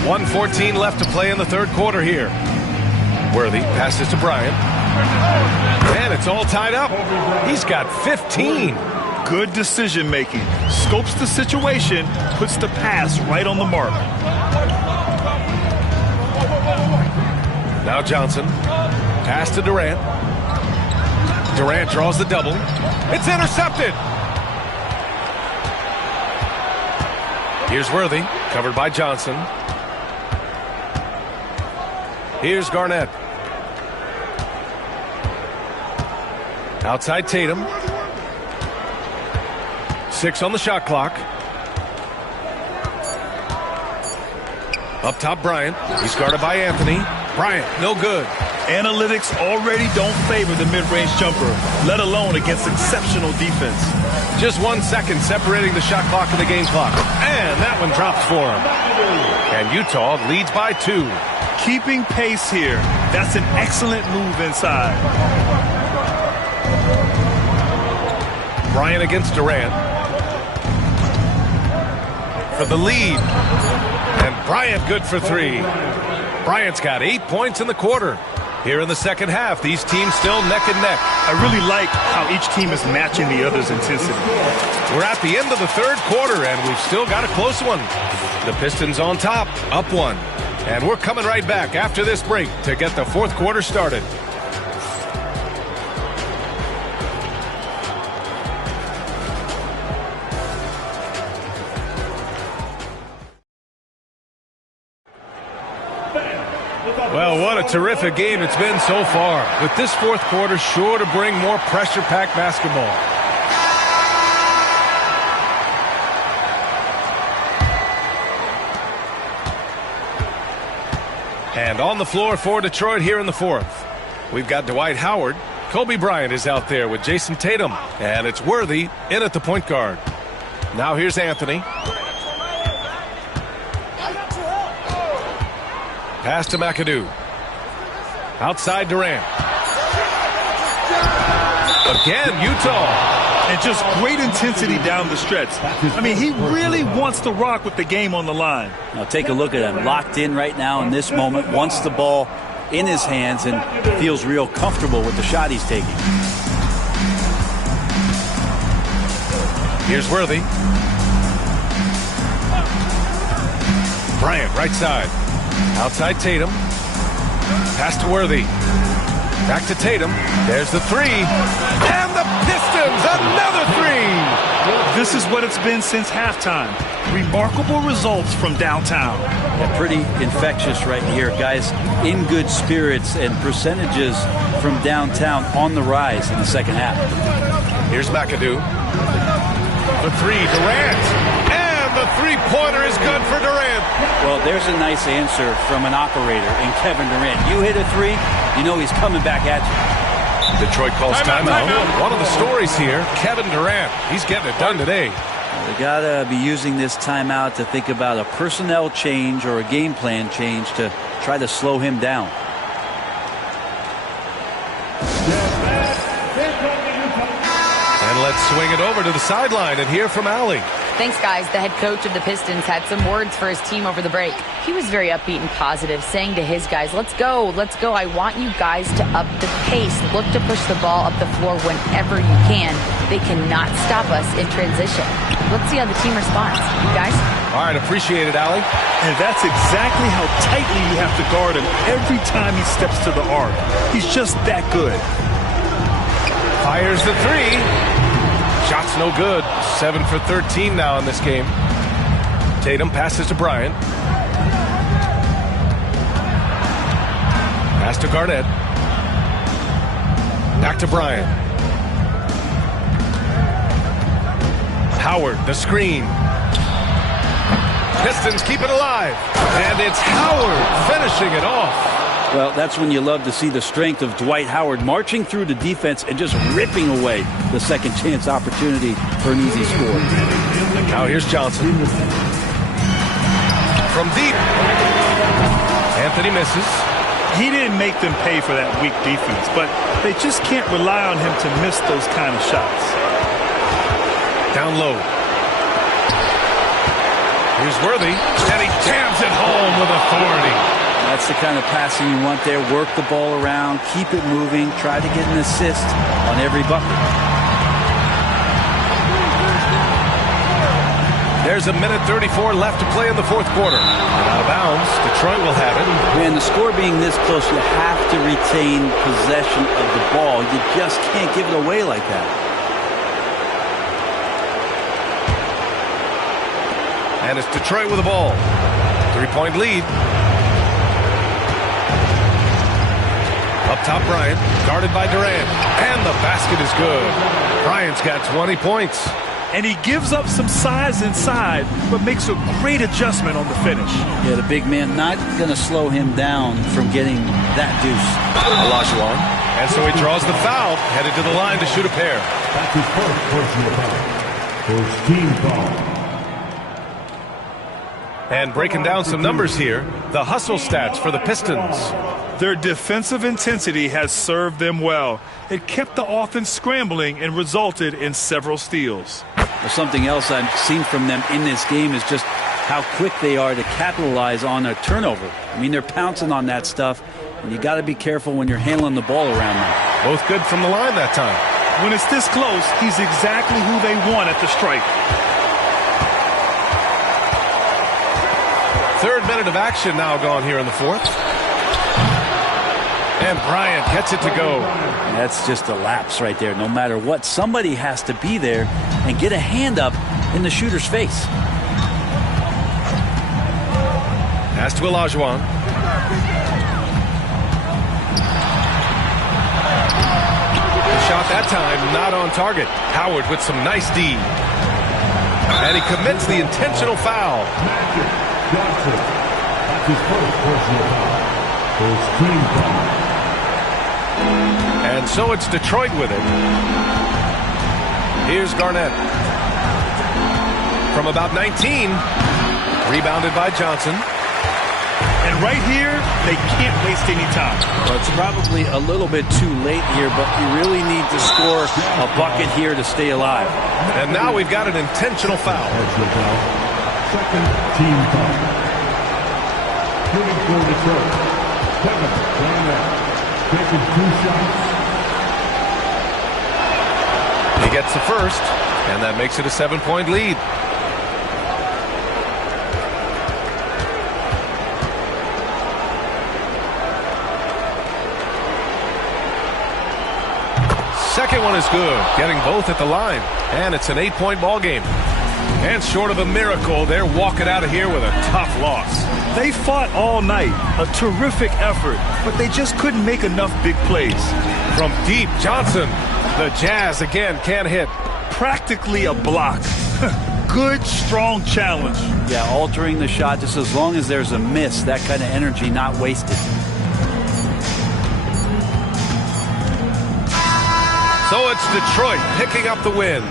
1:14 left to play in the third quarter here. Worthy passes to Bryant. And it's all tied up. He's got 15. Good decision making. Scopes the situation, puts the pass right on the mark. Now Johnson. Pass to Durant. Durant draws the double. It's intercepted. Here's Worthy, covered by Johnson. Here's Garnett. Outside Tatum. 6 on the shot clock. Up top Bryant. He's guarded by Anthony. Bryant, no good. Analytics already don't favor the mid-range jumper, let alone against exceptional defense. Just 1 second separating the shot clock and the game clock. And that one drops for him. And Utah leads by 2. Keeping pace here. That's an excellent move inside. Bryant against Durant. For the lead. And Bryant good for 3. Bryant's got 8 points in the quarter. Here in the second half, these teams still neck and neck. I really like how each team is matching the other's intensity. We're at the end of the third quarter, and we've still got a close one. The Pistons on top, up 1. And we're coming right back after this break to get the fourth quarter started. Well, what a terrific game it's been so far. With this fourth quarter sure to bring more pressure-packed basketball. And on the floor for Detroit here in the fourth. We've got Dwight Howard. Kobe Bryant is out there with Jason Tatum. And it's Worthy in at the point guard. Now here's Anthony. Pass to McAdoo. Outside Durant. Again, Utah. And just great intensity down the stretch. I mean, he really wants to rock with the game on the line. Now take a look at him. Locked in right now in this moment. Wants the ball in his hands and feels real comfortable with the shot he's taking. Here's Worthy. Bryant, right side. Outside Tatum. Pass to Worthy. Back to Tatum. There's the 3. And the Pistons, another 3. This is what it's been since halftime. Remarkable results from downtown. Yeah, pretty infectious right here, guys. In good spirits and percentages from downtown on the rise in the second half. Here's McAdoo. The 3, Durant. The three-pointer is good for Durant. Well, there's a nice answer from an operator in Kevin Durant. You hit a 3, you know he's coming back at you. Detroit calls timeout. One of the stories here, Kevin Durant. He's getting it done today. They got to be using this timeout to think about a personnel change or a game plan change to try to slow him down. And let's swing it over to the sideline and hear from Allie. Thanks, guys. The head coach of the Pistons had some words for his team over the break. He was very upbeat and positive, saying to his guys, let's go, let's go. I want you guys to up the pace. Look to push the ball up the floor whenever you can. They cannot stop us in transition. Let's see how the team responds. You guys? All right, appreciate it, Allie. And that's exactly how tightly you have to guard him every time he steps to the arc. He's just that good. Fires the 3. Shot's no good. 7 for 13 now in this game. Tatum passes to Bryant. Pass to Garnett. Back to Bryant. Howard, the screen. Pistons keep it alive. And it's Howard finishing it off. Well, that's when you love to see the strength of Dwight Howard marching through the defense and just ripping away the second chance opportunity for an easy score. Now here's Johnson. From deep. Anthony misses. He didn't make them pay for that weak defense, but they just can't rely on him to miss those kind of shots. Down low. Here's Worthy. And he jams it home with authority. That's the kind of passing you want there. Work the ball around, keep it moving, try to get an assist on every bucket. There's a minute 34 left to play in the fourth quarter. And out of bounds, Detroit will have it. Man, the score being this close, you have to retain possession of the ball. You just can't give it away like that. And it's Detroit with the ball. 3-point lead. Up top, Bryant, guarded by Durant. And the basket is good. Bryant's got 20 points. and he gives up some size inside, but makes a great adjustment on the finish. Yeah, the big man not going to slow him down from getting that deuce. Olajuwon. And so he draws the foul, headed to the line to shoot a pair. That's his first personal foul. First team foul. And breaking down some numbers here, the hustle stats for the Pistons. Their defensive intensity has served them well. It kept the offense scrambling and resulted in several steals. Well, something else I've seen from them in this game is just how quick they are to capitalize on a turnover. I mean, they're pouncing on that stuff, and you got to be careful when you're handling the ball around them. Both good from the line that time. When it's this close, he's exactly who they want at the stripe. Third minute of action now gone here in the fourth. And Bryant gets it to go. That's just a lapse right there. No matter what, somebody has to be there and get a hand up in the shooter's face. Pass to Olajuwon. The shot that time not on target. Howard with some nice D. And he commits the intentional foul. Johnson. That's his first personal foul. First team foul. And so it's Detroit with it. Here's Garnett. From about 19. Rebounded by Johnson. And right here, they can't waste any time. Well, it's probably a little bit too late here, but you really need to score a bucket here to stay alive. And now we've got an intentional foul. Second team foul. Shooting for Detroit. Kevin Garnett. Taking 2 shots. He gets the first, and that makes it a 7-point lead. Second one is good, getting both at the line, and it's an 8-point ball game. And short of a miracle, they're walking out of here with a tough loss. They fought all night, a terrific effort, but they just couldn't make enough big plays. From deep, Johnson. The Jazz again can't hit. Practically a block. Good, strong challenge. Yeah, altering the shot just as long as there's a miss, that kind of energy not wasted. So it's Detroit picking up the win.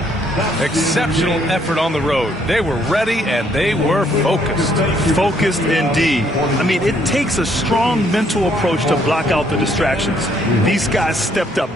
Exceptional effort on the road. They were ready and they were focused. Focused indeed. I mean, it takes a strong mental approach to block out the distractions. These guys stepped up.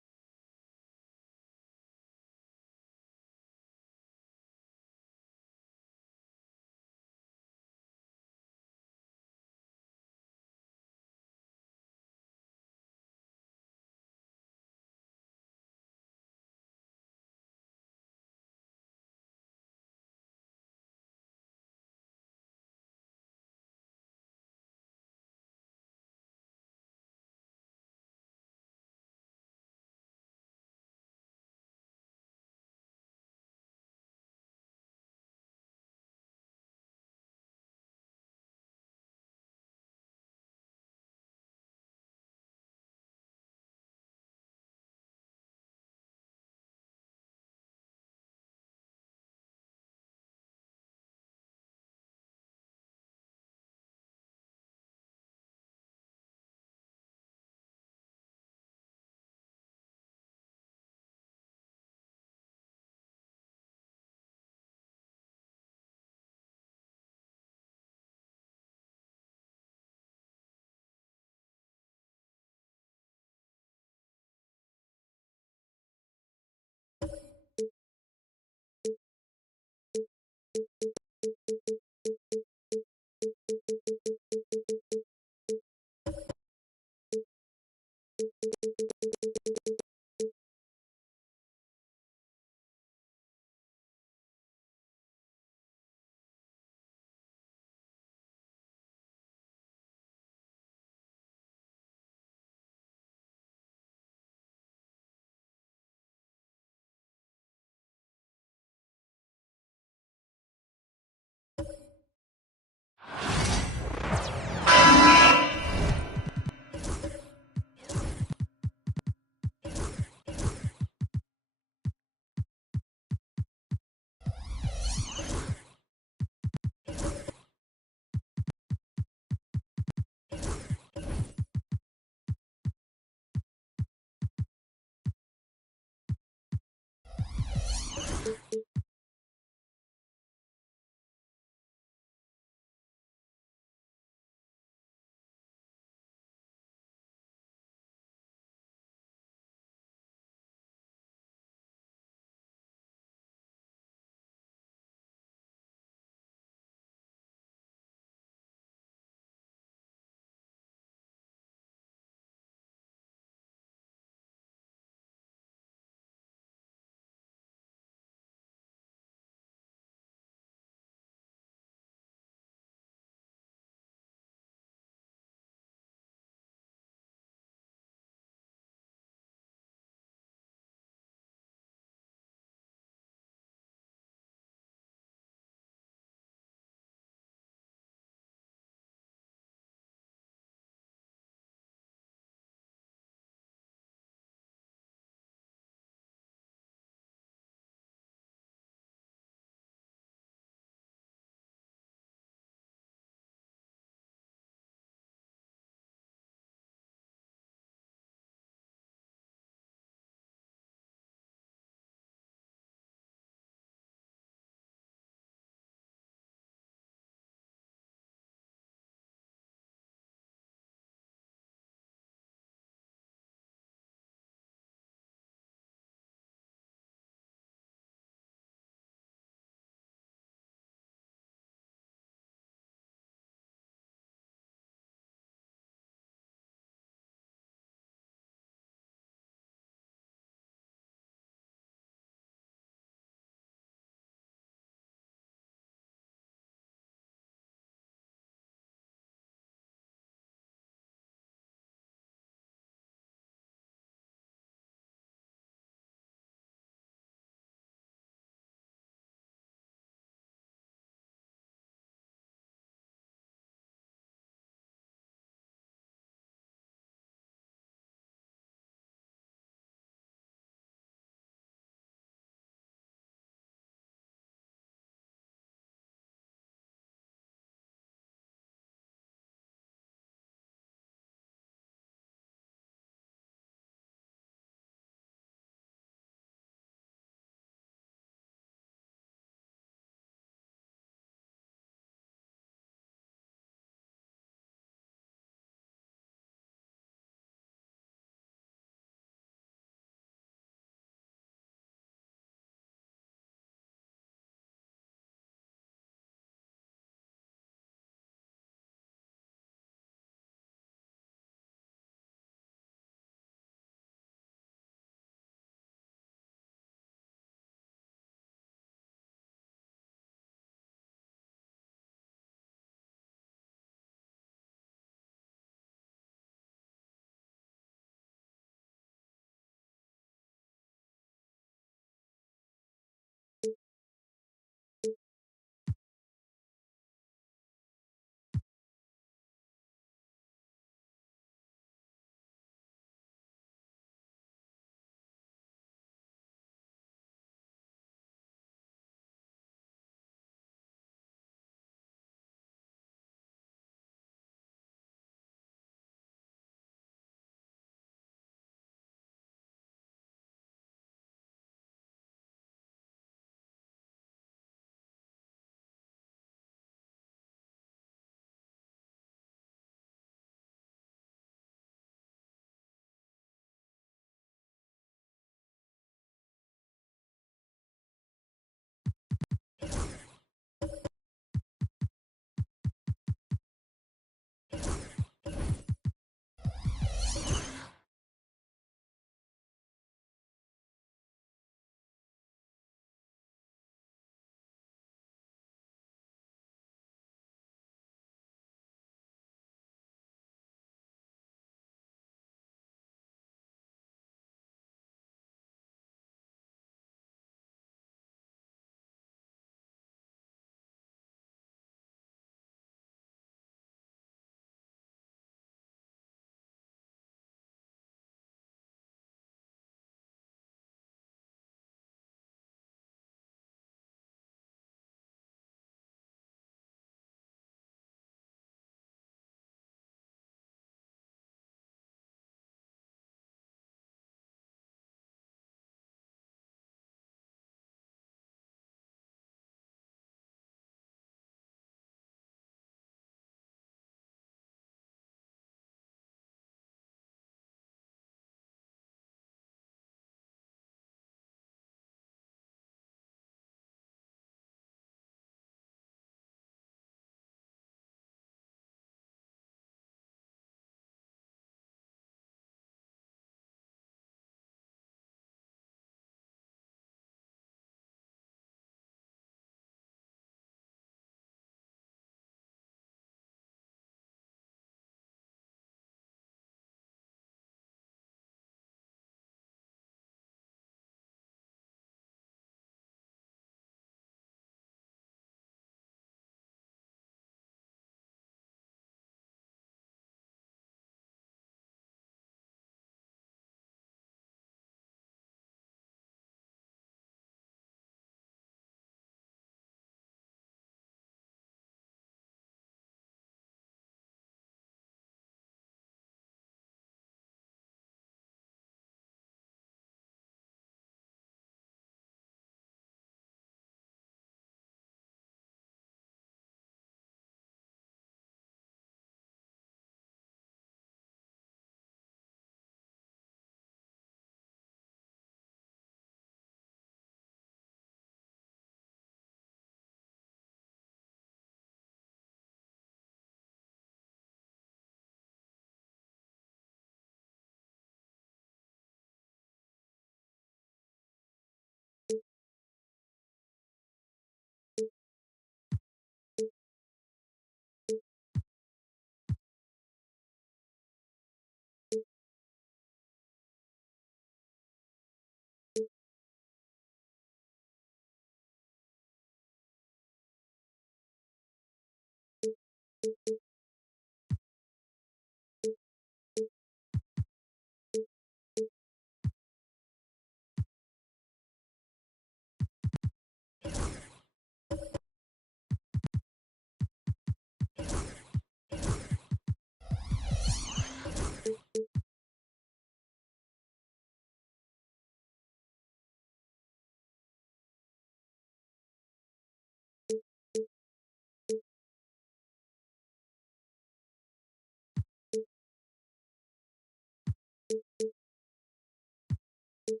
Welcome,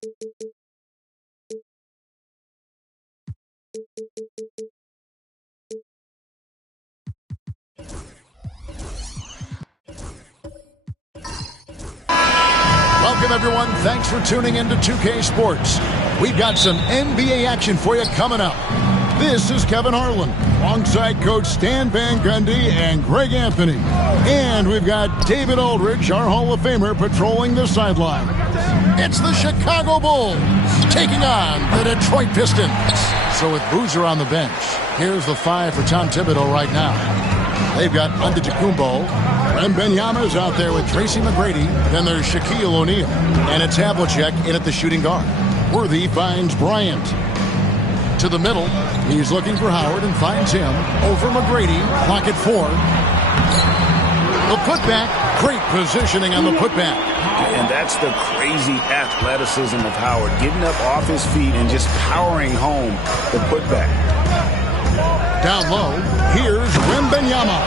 everyone. Thanks for tuning in to 2K Sports. We've got some NBA action for you coming up. This is Kevin Harlan, alongside Coach Stan Van Gundy and Greg Anthony. And we've got David Aldridge, our Hall of Famer, patrolling the sideline. It's the Chicago Bulls taking on the Detroit Pistons. So with Boozer on the bench, here's the five for Tom Thibodeau right now. They've got Antetokounmpo. Wembanyama's out there with Tracy McGrady. Then there's Shaquille O'Neal. And it's Havlicek in at the shooting guard. Worthy finds Bryant. To the middle, he's looking for Howard and finds him. Over McGrady, clock at 4. The putback, great positioning on the putback. And that's the crazy athleticism of Howard, getting up off his feet and just powering home the putback. Down low, here's Wembanyama.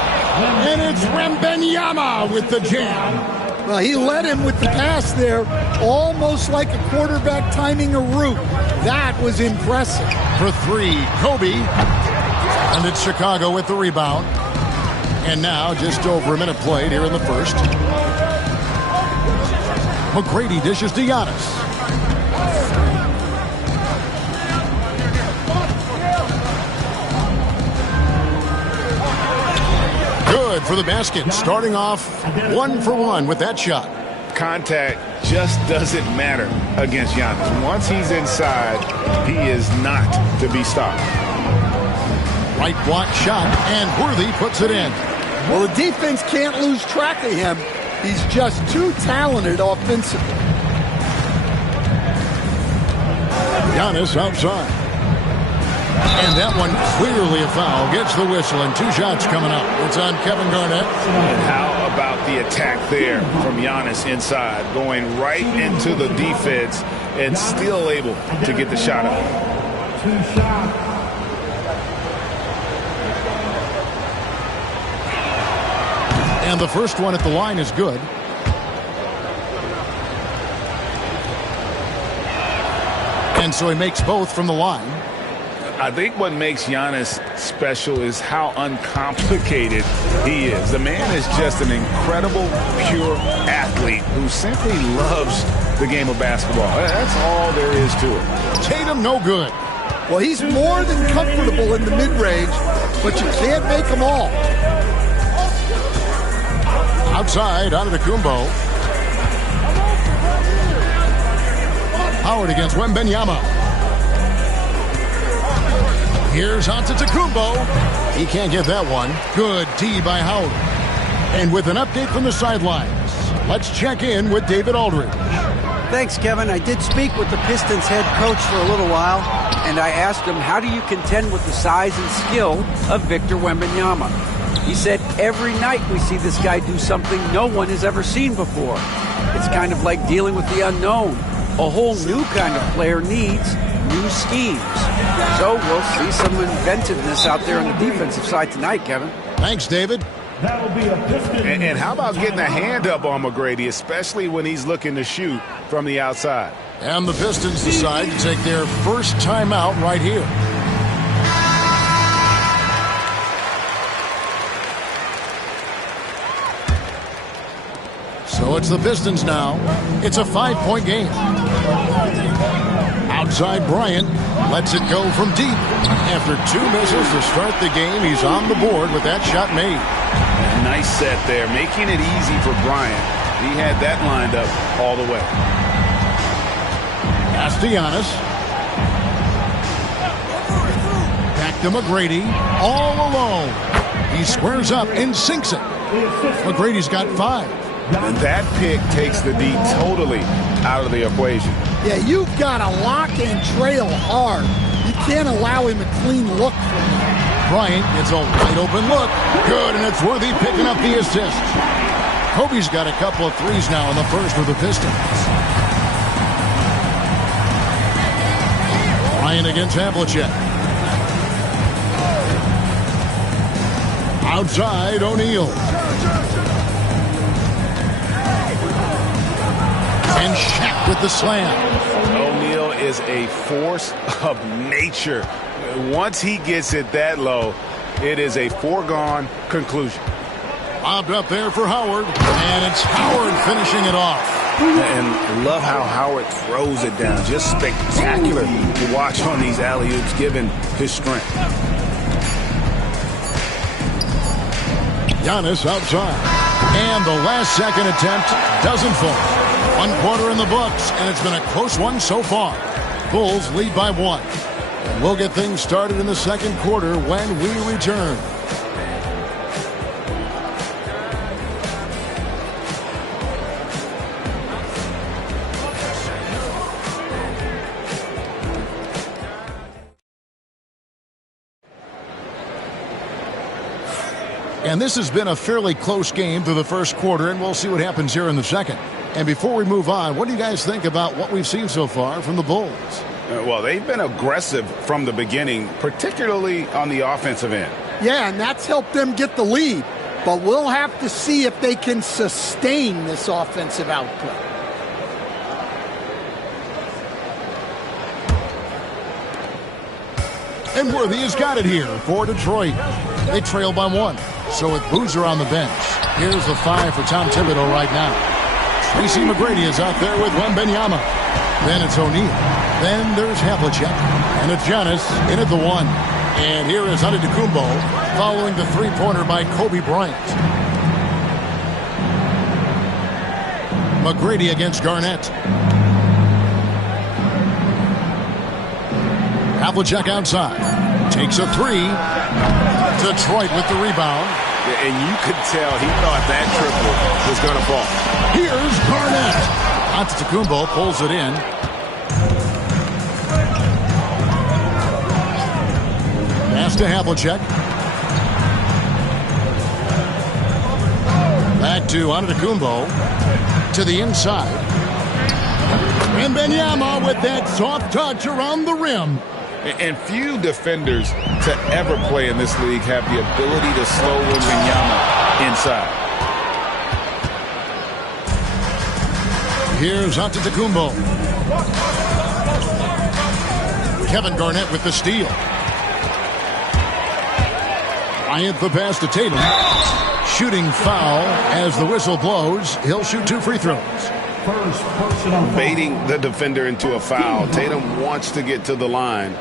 And it's Wembanyama with the jam. Well, he led him with the pass there, almost like a quarterback timing a route. That was impressive. For 3, Kobe. And it's Chicago with the rebound. And now just over a minute played here in the first. McGrady dishes to Giannis. Good for the basket. Starting off 1 for 1 with that shot. Contact just doesn't matter against Giannis. Once he's inside, he is not to be stopped. Right block shot, and Worthy puts it in. Well, the defense can't lose track of him. He's just too talented offensively. Giannis outside. And that one clearly a foul. Gets the whistle, and 2 shots coming up. It's on Kevin Garnett. And how about the attack there from Giannis inside, going right into the defense and still able to get the shot up. 2 shots. And the first one at the line is good. And so he makes both from the line. I think what makes Giannis special is how uncomplicated he is. The man is just an incredible, pure athlete who simply loves the game of basketball. That's all there is to it. Tatum, no good. Well, he's more than comfortable in the mid-range, but you can't make them all. Outside, Antetokounmpo. Howard against Wembanyama. Here's Antetokounmpo. He can't get that one. Good D by Howard. And with an update from the sidelines, let's check in with David Aldridge. Thanks, Kevin. I did speak with the Pistons head coach for a little while, and I asked him, how do you contend with the size and skill of Victor Wembanyama? He said, every night we see this guy do something no one has ever seen before. It's kind of like dealing with the unknown. A whole new kind of player needs new schemes. So we'll see some inventiveness out there on the defensive side tonight, Kevin. Thanks, David. That'll be a Pistons. And how about getting a hand up on McGrady, especially when he's looking to shoot from the outside? And the Pistons decide to take their first timeout right here. So it's the Pistons now. It's a 5-point game. Outside Bryant lets it go from deep. After 2 misses to start the game, he's on the board with that shot made. A nice set there, making it easy for Bryant. He had that lined up all the way. Pass to Giannis. Back to McGrady, all alone. He squares up and sinks it. McGrady's got 5. And that pick takes the D totally out of the equation. Yeah, you've got to lock and trail hard. You can't allow him a clean look from that. Bryant gets a wide open look. Good, and it's Worthy picking up the assist. Kobe's got a couple of threes now in the first with the Pistons. Bryant against Havlicek. Outside, O'Neal. And Shaq with the slam. O'Neal is a force of nature. Once he gets it that low, it is a foregone conclusion. Lobbed up there for Howard, and it's Howard finishing it off. And love how Howard throws it down. Just spectacular to watch on these alley-oops, given his strength. Giannis outside. And the last second attempt doesn't fall. 1 quarter in the books, and it's been a close one so far. Bulls lead by 1. And we'll get things started in the second quarter when we return. And this has been a fairly close game through the first quarter, and we'll see what happens here in the second. And before we move on, what do you guys think about what we've seen so far from the Bulls? Well, they've been aggressive from the beginning, particularly on the offensive end. Yeah, and that's helped them get the lead. But we'll have to see if they can sustain this offensive output. And Worthy has got it here for Detroit. They trail by 1. So with Boozer on the bench, here's the 5 for Tom Thibodeau right now. Tracy McGrady is out there with Wembanyama. Then it's O'Neal. Then there's Havlicek. And it's Giannis in at the 1. And here is Antetokounmpo following the three-pointer by Kobe Bryant. McGrady against Garnett. Havlicek outside. Takes a 3. Detroit with the rebound. And you could tell he thought that triple was going to fall. Here's Garnett. Antetokounmpo pulls it in. Pass to Havlicek. Back to Antetokounmpo. To the inside. And Wembanyama with that soft touch around the rim. And few defenders to ever play in this league have the ability to slow Wembanyama inside. Here's Antetokounmpo. Kevin Garnett with the steal. Bryant the pass to Tatum. Shooting foul as the whistle blows. He'll shoot 2 free throws. Baiting the defender into a foul. Tatum wants to get to the line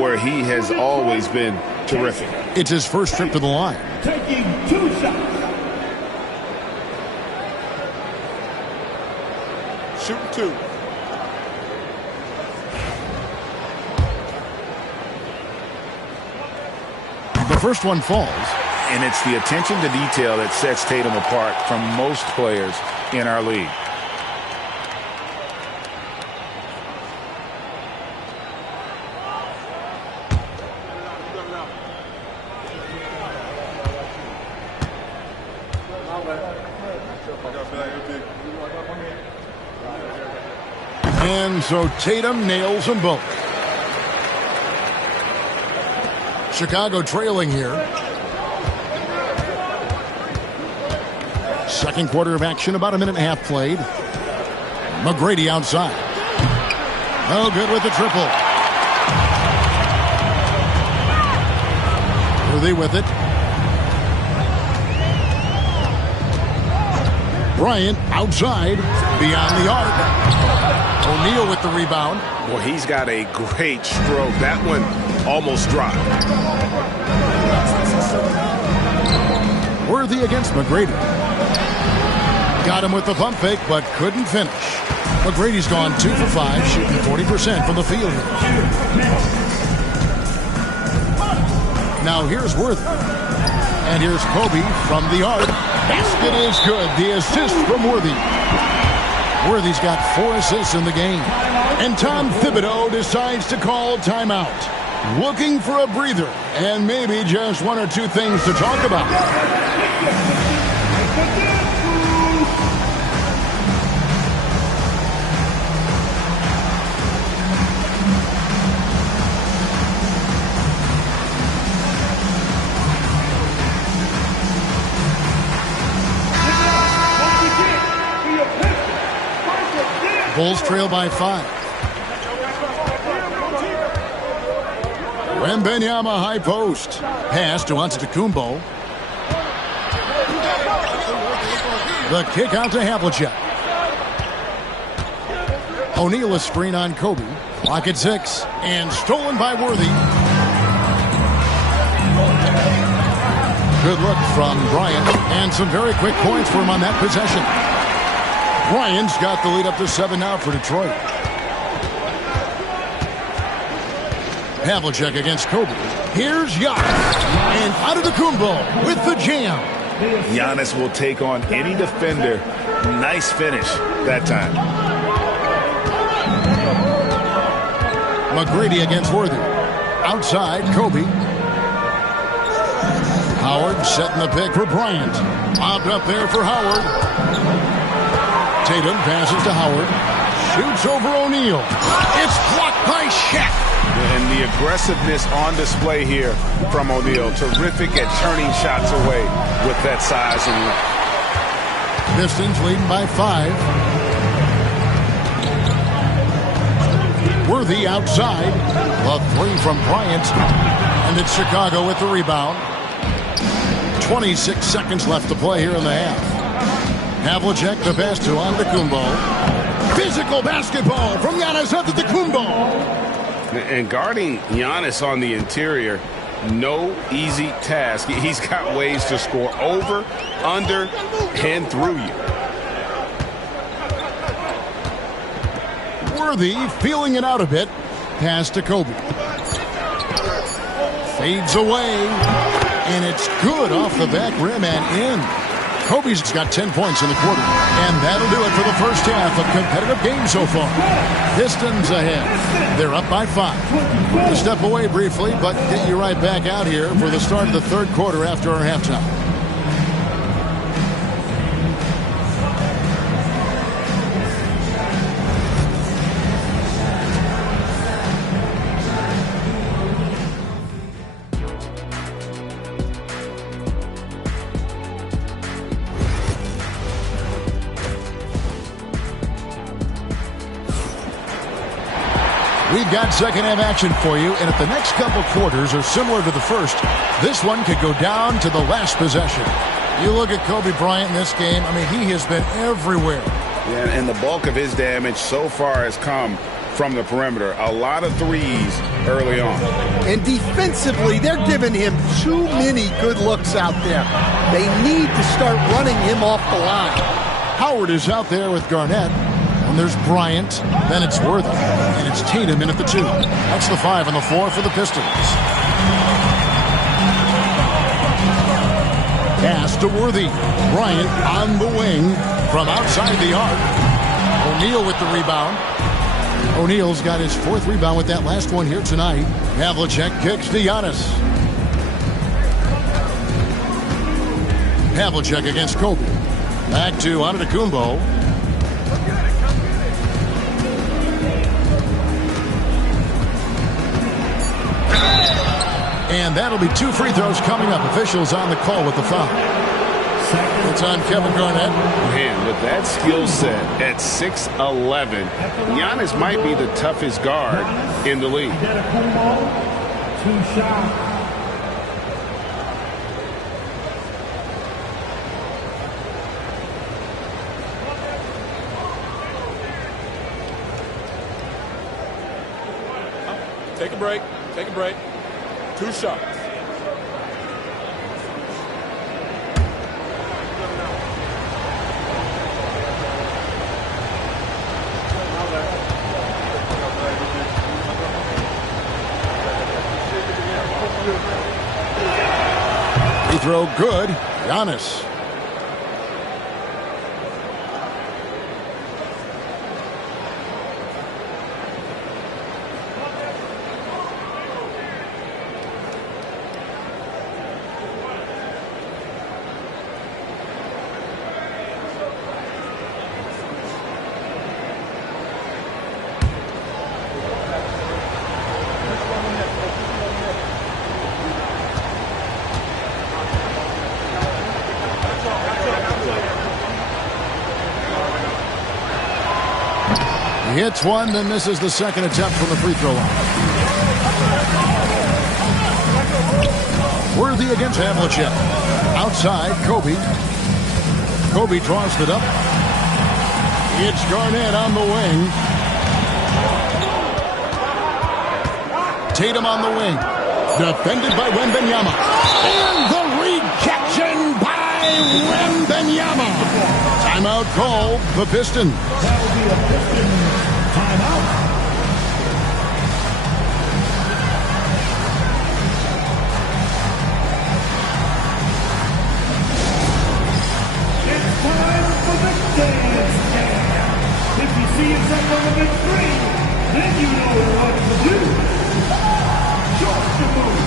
where he has always been terrific. It's his first trip to the line. Taking 2 shots. Shooting 2. The first one falls. And it's the attention to detail that sets Tatum apart from most players in our league. And so Tatum nails them both. Chicago trailing here. Second quarter of action, about a minute and a half played. McGrady outside. No good with the triple. Worthy with it. Bryant outside, beyond the arc. O'Neal with the rebound. Well, he's got a great stroke. That one almost dropped. Worthy against McGrady. Got him with the pump fake, but couldn't finish. McGrady's gone 2 for 5, shooting 40% from the field. Now here's Worthy. And here's Kobe from the arc. Basket is good. The assist from Worthy. Worthy's got 4 assists in the game. And Tom Thibodeau decides to call timeout. Looking for a breather and maybe just 1 or 2 things to talk about. Bulls trail by 5. Wembanyama high post. Pass to Antetokounmpo. The kick out to Havlicek. O'Neal a screen on Kobe. Clock at 6. And stolen by Worthy. Good look from Bryant. And some very quick points for him on that possession. Bryant's got the lead up to 7 now for Detroit. Havlicek against Kobe. Here's Giannis. And Antetokounmpo with the jam. Giannis will take on any defender. Nice finish that time. McGrady against Worthy. Outside, Kobe. Howard setting the pick for Bryant. Popped up there for Howard. Tatum passes to Howard. Shoots over O'Neal. It's blocked by Shaq. And the aggressiveness on display here from O'Neal. Terrific at turning shots away with that size and length. Pistons leading by 5. Worthy outside. A 3 from Bryant. And it's Chicago with the rebound. 26 seconds left to play here in the half. Havlicek the pass to Antetokounmpo. Physical basketball from Giannis Antetokounmpo. And guarding Giannis on the interior, no easy task. He's got ways to score over, under, and through you. Worthy feeling it out a bit. Pass to Kobe. Fades away. And it's good off the back rim and in. Kobe's got 10 points in the quarter. And that'll do it for the first half of competitive game so far. Pistons ahead. They're up by 5. We'll step away briefly, but get you right back out here for the start of the third quarter after our halftime. We've got second half action for you, and if the next couple quarters are similar to the first, this one could go down to the last possession. You look at Kobe Bryant in this game, I mean, he has been everywhere. Yeah, and the bulk of his damage so far has come from the perimeter. A lot of threes early on. And defensively, they're giving him too many good looks out there. They need to start running him off the line. Howard is out there with Garnett. And there's Bryant, then it's Worthy, and it's Tatum in at the 2. That's the 5 and the 4 for the Pistons. Pass to Worthy. Bryant on the wing from outside the arc. O'Neal with the rebound. O'Neal's got his 4th rebound with that last one here tonight. Havlicek kicks to Giannis. Havlicek against Kobe. Back to Antetokounmpo. And that'll be 2 free throws coming up. Officials on the call with the foul. It's on Kevin Garnett. Man, with that skill set at 6'11", Giannis might be the toughest guard in the league. 2 shots. Take a break. Take a break. 2 shots. Free throw good. Giannis. hits one, then misses the second attempt from the free throw line. Worthy against Havlicek. Outside, Kobe. Kobe draws it up. It's Garnett on the wing. Tatum on the wing. Defended by Wembanyama. And the rejection by Wembanyama. Timeout call, the Pistons. That will be a Pistons timeout. It's time for the dance stand. If you see yourself on the big screen, then you know what to do. Short to move.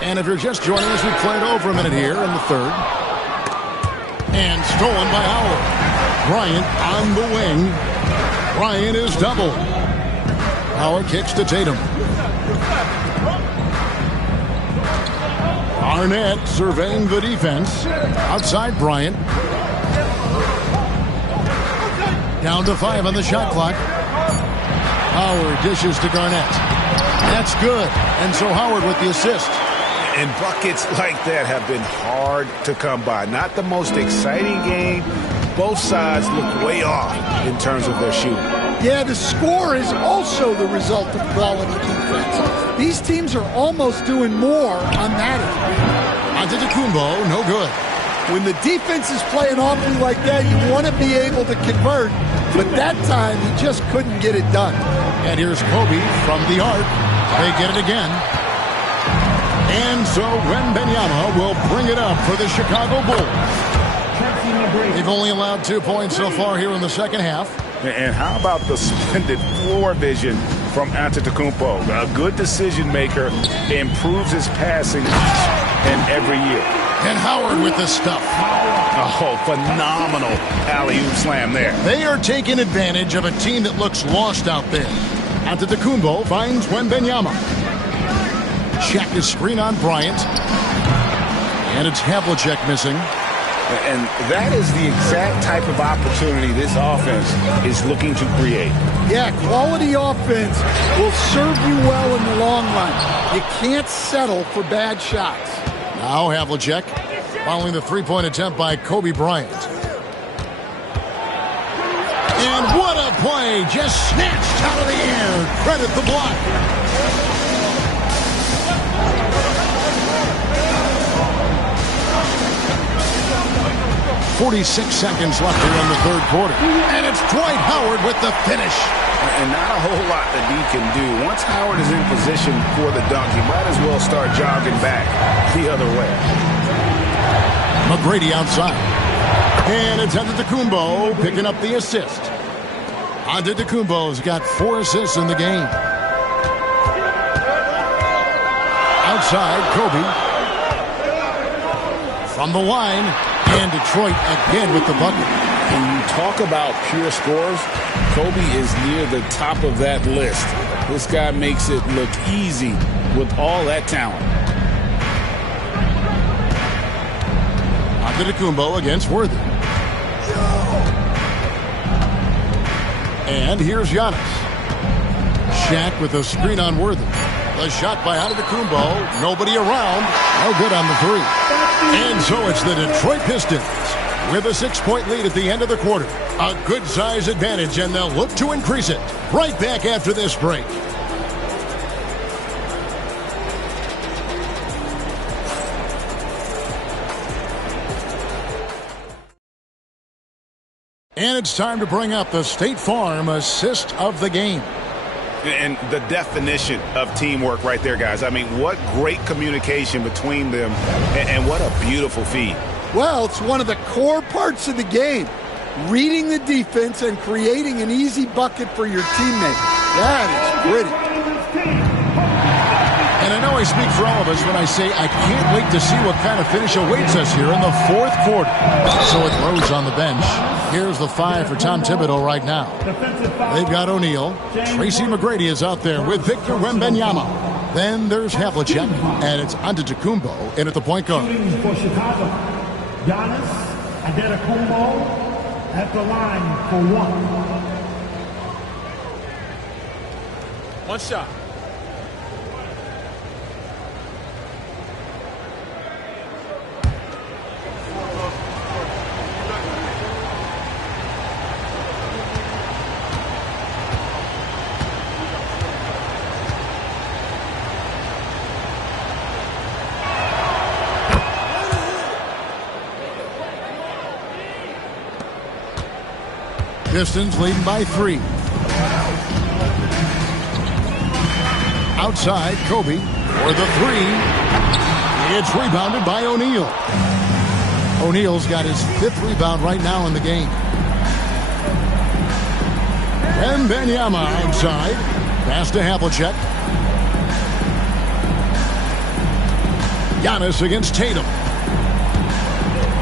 And if you're just joining us, we've played over a minute here in the third. And stolen by Howard. Bryant on the wing. Bryant is double. Howard kicks to Tatum. Arnett surveying the defense. Outside Bryant. Down to 5 on the shot clock. Howard dishes to Garnett. That's good. And so Howard with the assist. And buckets like that have been hard to come by. Not the most exciting game. Both sides look way off in terms of their shooting. Yeah, the score is also the result of quality defense. These teams are almost doing more on that end. Antetokounmpo, no good. When the defense is playing awfully like that, you want to be able to convert. But that time, he just couldn't get it done. And here's Kobe from the arc. They get it again. And so Wembanyama will bring it up for the Chicago Bulls. They've only allowed 2 points so far here in the second half. And how about the splendid floor vision from Antetokounmpo? A good decision maker, improves his passing each and every year. And Howard with the stuff. Oh, phenomenal alley-oop slam there. They are taking advantage of a team that looks lost out there. Antetokounmpo finds Wembanyama. Check his screen on Bryant. And it's Havlicek missing. And that is the exact type of opportunity this offense is looking to create. Yeah, quality offense will serve you well in the long run. You can't settle for bad shots. Now Havlicek following the three-point attempt by Kobe Bryant. And what a play! Just snatched out of the air. Credit the block. 46 seconds left here in the third quarter. And it's Dwight Howard with the finish. And not a whole lot that he can do. Once Howard is in position for the dunk, he might as well start jogging back the other way. McGrady outside. And it's Antetokounmpo picking up the assist. Antetokounmpo's got 4 assists in the game. Outside, Kobe. From the line. And Detroit again with the bucket. When you talk about pure scores, Kobe is near the top of that list. This guy makes it look easy with all that talent. Antetokounmpo against Worthy. And here's Giannis. Shaq with a screen on Worthy. The shot by Antetokounmpo. Nobody around. No good on the three. And so it's the Detroit Pistons with a 6-point lead at the end of the quarter. A good size advantage, and they'll look to increase it. Right back after this break. And it's time to bring up the State Farm assist of the game. And the definition of teamwork right there, guys. I mean, what great communication between them, and what a beautiful feed. Well, it's one of the core parts of the game. Reading the defense and creating an easy bucket for your teammate. That is pretty. And I know I speak for all of us when I say I can't wait to see what kind of finish awaits us here in the fourth quarter. So it Rose on the bench. Here's the 5 for Tom Thibodeau right now. They've got O'Neal. Tracy McGrady is out there with Victor Wembanyama. Then there's Havlicek, and it's Antetokounmpo in at the point guard. For Chicago, Giannis Antetokounmpo at the line for one. One shot. Pistons leading by 3. Outside, Kobe for the 3. It's rebounded by O'Neal. O'Neal's got his 5th rebound right now in the game. Wembanyama outside. Pass to Havlicek. Giannis against Tatum.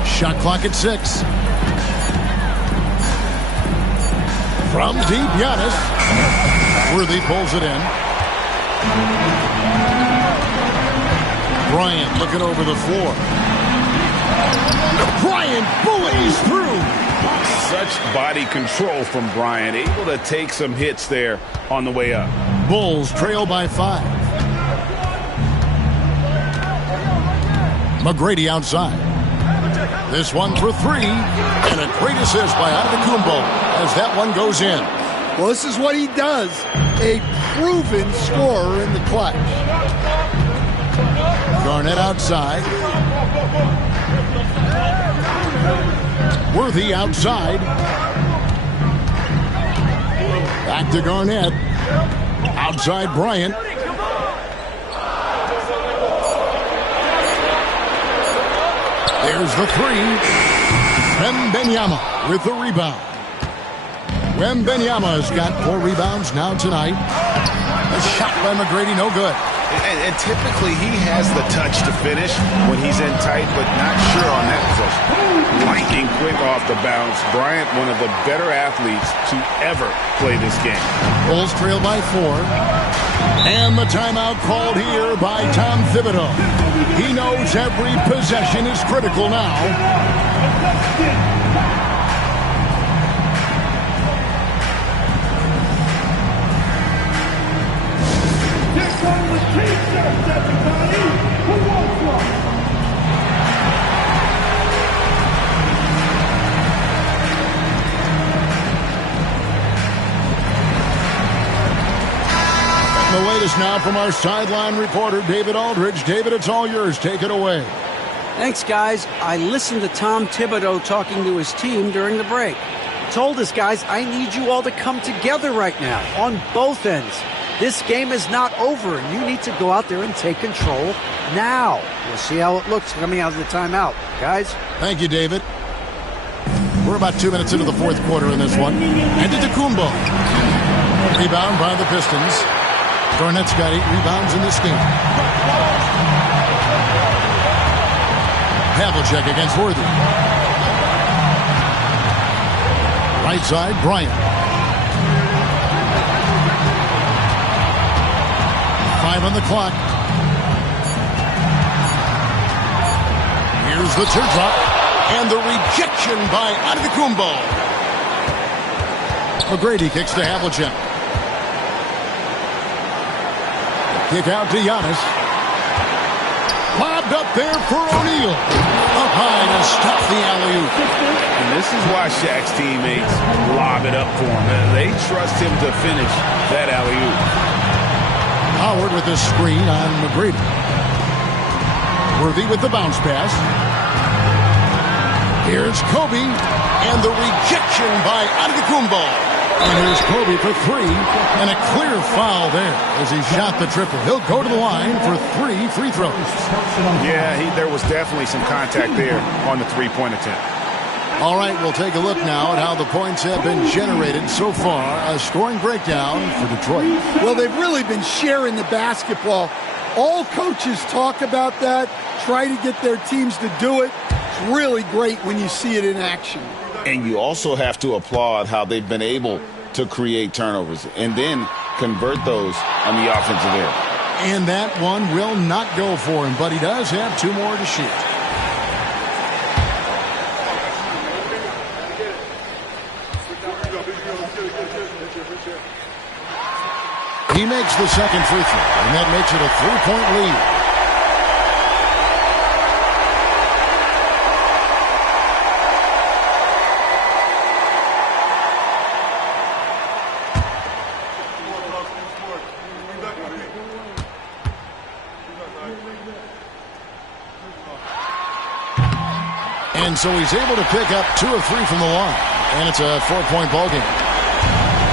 Shot clock at 6. From deep, Giannis. Worthy pulls it in. Bryant looking over the floor. Bryant buoys through. Such body control from Bryant. Able to take some hits there on the way up. Bulls trail by 5. McGrady outside. This one for 3. And a great assist by Antetokounmpo as that one goes in. Well, this is what he does. A proven scorer in the clutch. Garnett outside. Worthy outside. Back to Garnett. Outside Bryant. There's the 3. Wembanyama with the rebound. Wembanyama's got 4 rebounds now tonight. A shot by McGrady, no good. And typically he has the touch to finish when he's in tight, but not sure on that possession. Lightning quick off the bounce. Bryant, one of the better athletes to ever play this game. Bulls trail by 4. And the timeout called here by Tom Thibodeau. He knows every possession is critical now. The latest now from our sideline reporter, David Aldridge. David, it's all yours. Take it away. Thanks, guys. I listened to Tom Thibodeau talking to his team during the break. He told us, guys, I need you all to come together right now on both ends. This game is not over, and you need to go out there and take control now. We'll see how it looks coming out of the timeout. Guys? Thank you, David. We're about 2 minutes into the fourth quarter in this one. Antetokounmpo. Rebound by the Pistons. Garnett's got 8 rebounds in this game. Havlicek against Worthy. Right side, Bryant. 5 on the clock. Here's the teardrop. And the rejection by Antetokounmpo. McGrady kicks to Havlicek. Kick out to Giannis. Lobbed up there for O'Neal. Up high to stop the alley-oop. And this is why Shaq's teammates lob it up for him. They trust him to finish that alley-oop. Howard with the screen on McGrady. Worthy with the bounce pass. Here's Kobe. And the rejection by Antetokounmpo. And here's Kobe for 3, and a clear foul there as he shot the triple. He'll go to the line for 3 free throws. Yeah, there was definitely some contact there on the three-point attempt. All right, we'll take a look now at how the points have been generated so far. A scoring breakdown for Detroit. Well, they've really been sharing the basketball All coaches talk about that, try to get their teams to do it. It's really great when you see it in action. And you also have to applaud how they've been able to create turnovers and then convert those on the offensive end. And that one will not go for him, but he does have 2 more to shoot. He makes the second free throw, and that makes it a 3-point lead. And so he's able to pick up 2 of 3 from the line, and it's a 4-point ball game.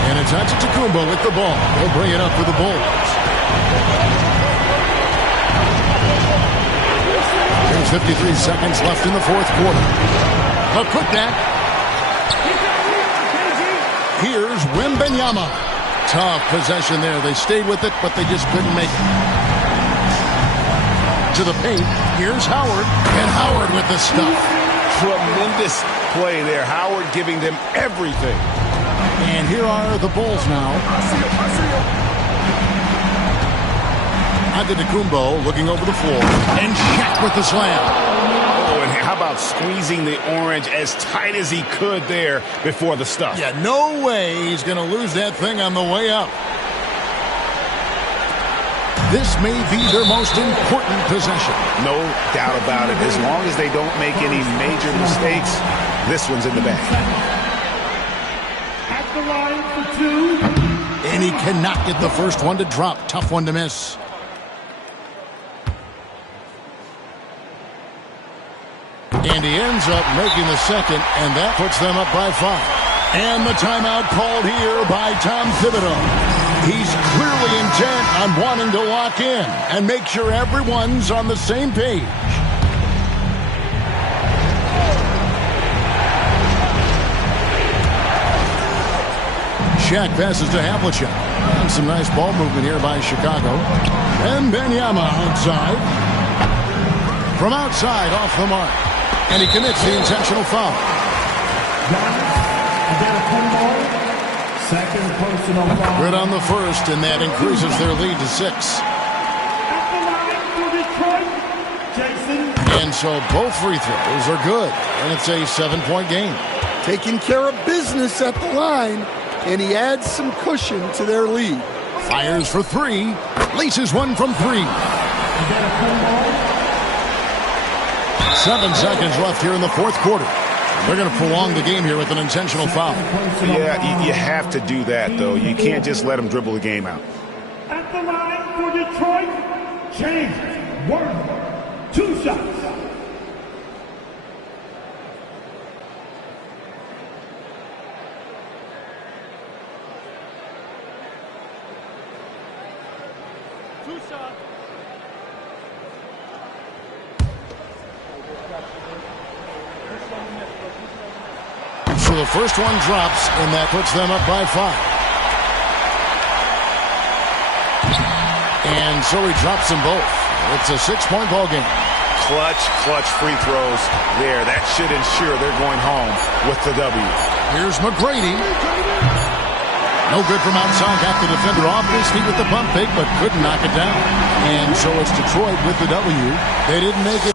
And it's Antetokounmpo with the ball. He'll bring it up for the Bulls. There's 53 seconds left in the fourth quarter. A putback. Here's Wembanyama. Tough possession there. They stayed with it, but they just couldn't make it. To the paint. Here's Howard. And Howard with the stuff. Tremendous play there. Howard giving them everything. And here are the Bulls now. Antetokounmpo looking over the floor. And Shaq with the slam. Oh, and how about squeezing the orange as tight as he could there before the stuff? Yeah, no way he's going to lose that thing on the way up. This may be their most important possession. No doubt about it. As long as they don't make any major mistakes, this one's in the bag. At the line for 2. And he cannot get the first one to drop. Tough one to miss. And he ends up making the second, and that puts them up by 5. And the timeout called here by Tom Thibodeau. He's clearly intent on wanting to lock in and make sure everyone's on the same page. Shaq passes to Havlicek. And some nice ball movement here by Chicago. And Wembanyama outside. From outside, off the mark. And he commits the intentional foul. Second personal foul. Good on the first, and that increases their lead to 6. At the line for Detroit, Jason. And so both free throws are good, and it's a 7-point game. Taking care of business at the line, and he adds some cushion to their lead. Fires for 3, laces one from 3. 7 seconds left here in the fourth quarter. They're going to prolong the game here with an intentional foul. Yeah, you have to do that, though. You can't just let them dribble the game out. At the line for Detroit, James Worthy. 2 shots. So the first one drops, and that puts them up by 5. And so he drops them both. It's a 6-point ball game. Clutch free throws there. That should ensure they're going home with the W. Here's McGrady. No good from outside. Got the defender off his feet with the pump fake, but couldn't knock it down. And so it's Detroit with the W. They didn't make it.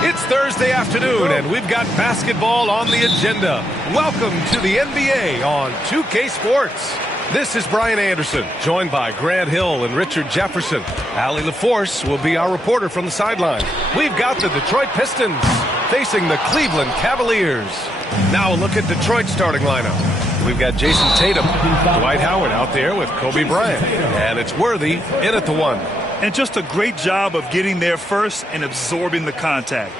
It's Thursday afternoon, and we've got basketball on the agenda. Welcome to the NBA on 2K Sports. This is Brian Anderson, joined by Grant Hill and Richard Jefferson. Allie LaForce will be our reporter from the sideline. We've got the Detroit Pistons facing the Cleveland Cavaliers. Now a look at Detroit's starting lineup. We've got Jason Tatum, Dwight Howard out there with Kobe Bryant, and it's Worthy in at the one. And just a great job of getting there first and absorbing the contact.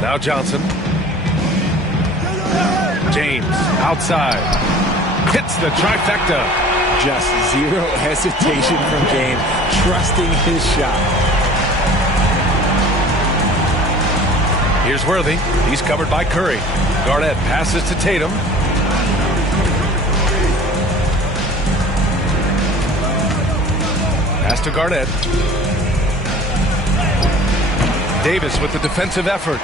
Now Johnson. James outside. Hits the trifecta. Just zero hesitation from James, trusting his shot. Here's Worthy. He's covered by Curry. Garnett passes to Tatum. Pass to Garnett. Davis with the defensive effort.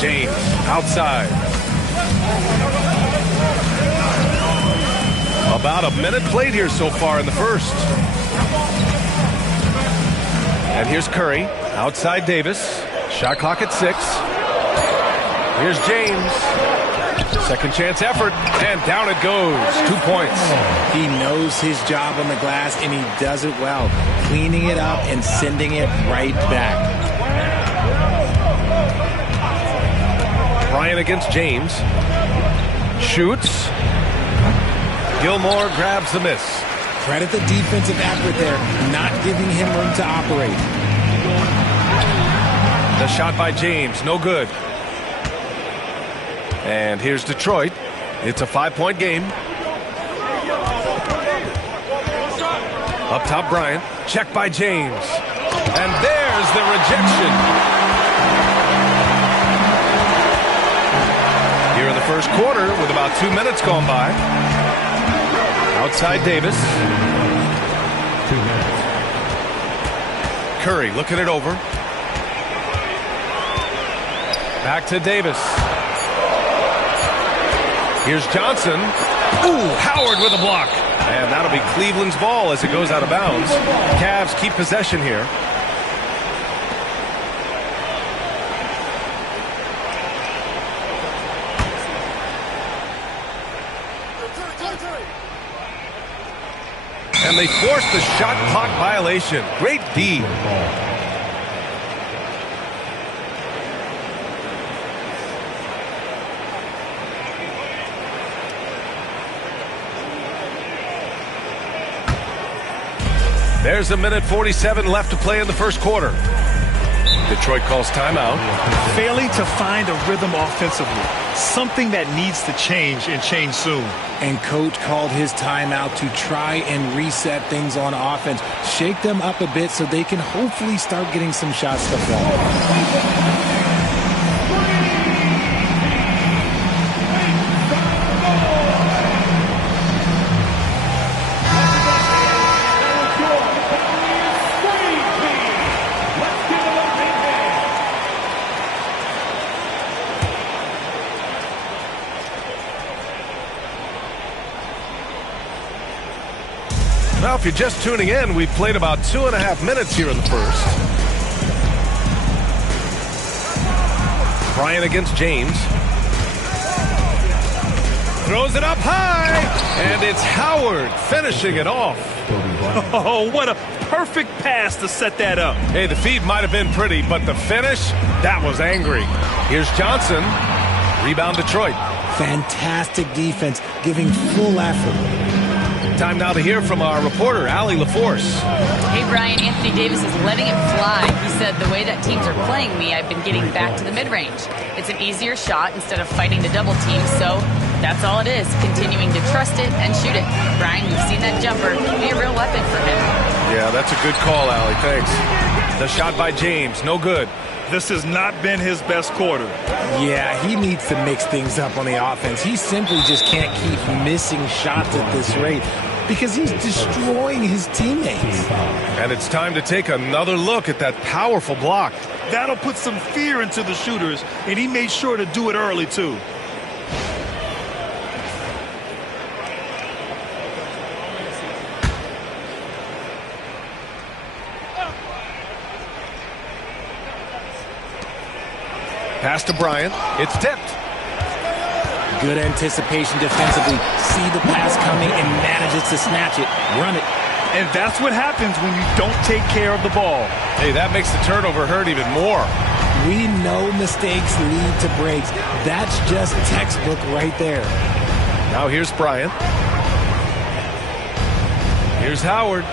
James outside. About a minute played here so far in the first. And here's Curry outside Davis. Shot clock at 6. Here's James. Second chance effort, and down it goes. 2 points. He knows his job on the glass, and he does it well. Cleaning it up and sending it right back. Bryant against James. Shoots. Gilmore grabs the miss. Credit the defensive effort there, not giving him room to operate. The shot by James, no good. And here's Detroit. It's a 5-point game. Up top, Bryant. Check by James. And there's the rejection. Here in the first quarter with about 2 minutes gone by. Outside Davis. 2 minutes. Curry looking it over. Back to Davis. Here's Johnson. Ooh, Howard with a block. And that'll be Cleveland's ball as it goes out of bounds. Cavs keep possession here. And they force the shot clock violation. Great D. There's 1:47 left to play in the first quarter. Detroit calls timeout. Failing to find a rhythm offensively. Something that needs to change and change soon. And coach called his timeout to try and reset things on offense. Shake them up a bit so they can hopefully start getting some shots to fall. Now, if you're just tuning in, we've played about 2.5 minutes here in the first. Bryant against James. Throws it up high, and it's Howard finishing it off. Oh, what a perfect pass to set that up. Hey, the feed might have been pretty, but the finish, that was angry. Here's Johnson. Rebound Detroit. Fantastic defense, giving full effort. Time now to hear from our reporter, Allie LaForce. Hey, Brian, Anthony Davis is letting it fly. He said, the way that teams are playing me, I've been getting back to the mid-range. It's an easier shot instead of fighting the double team, so that's all it is, continuing to trust it and shoot it. Brian, we've seen that jumper be a real weapon for him. Yeah, that's a good call, Allie. Thanks. The shot by James, no good. This has not been his best quarter. Yeah, he needs to mix things up on the offense. He simply just can't keep missing shots at this rate because he's destroying his teammates. And it's time to take another look at that powerful block. That'll put some fear into the shooters, and he made sure to do it early, too. Pass to Bryant. It's tipped. Good anticipation defensively. See the pass coming and manages to snatch it. Run it. And that's what happens when you don't take care of the ball. Hey, that makes the turnover hurt even more. We know mistakes lead to breaks. That's just textbook right there. Now here's Bryant. Here's Howard.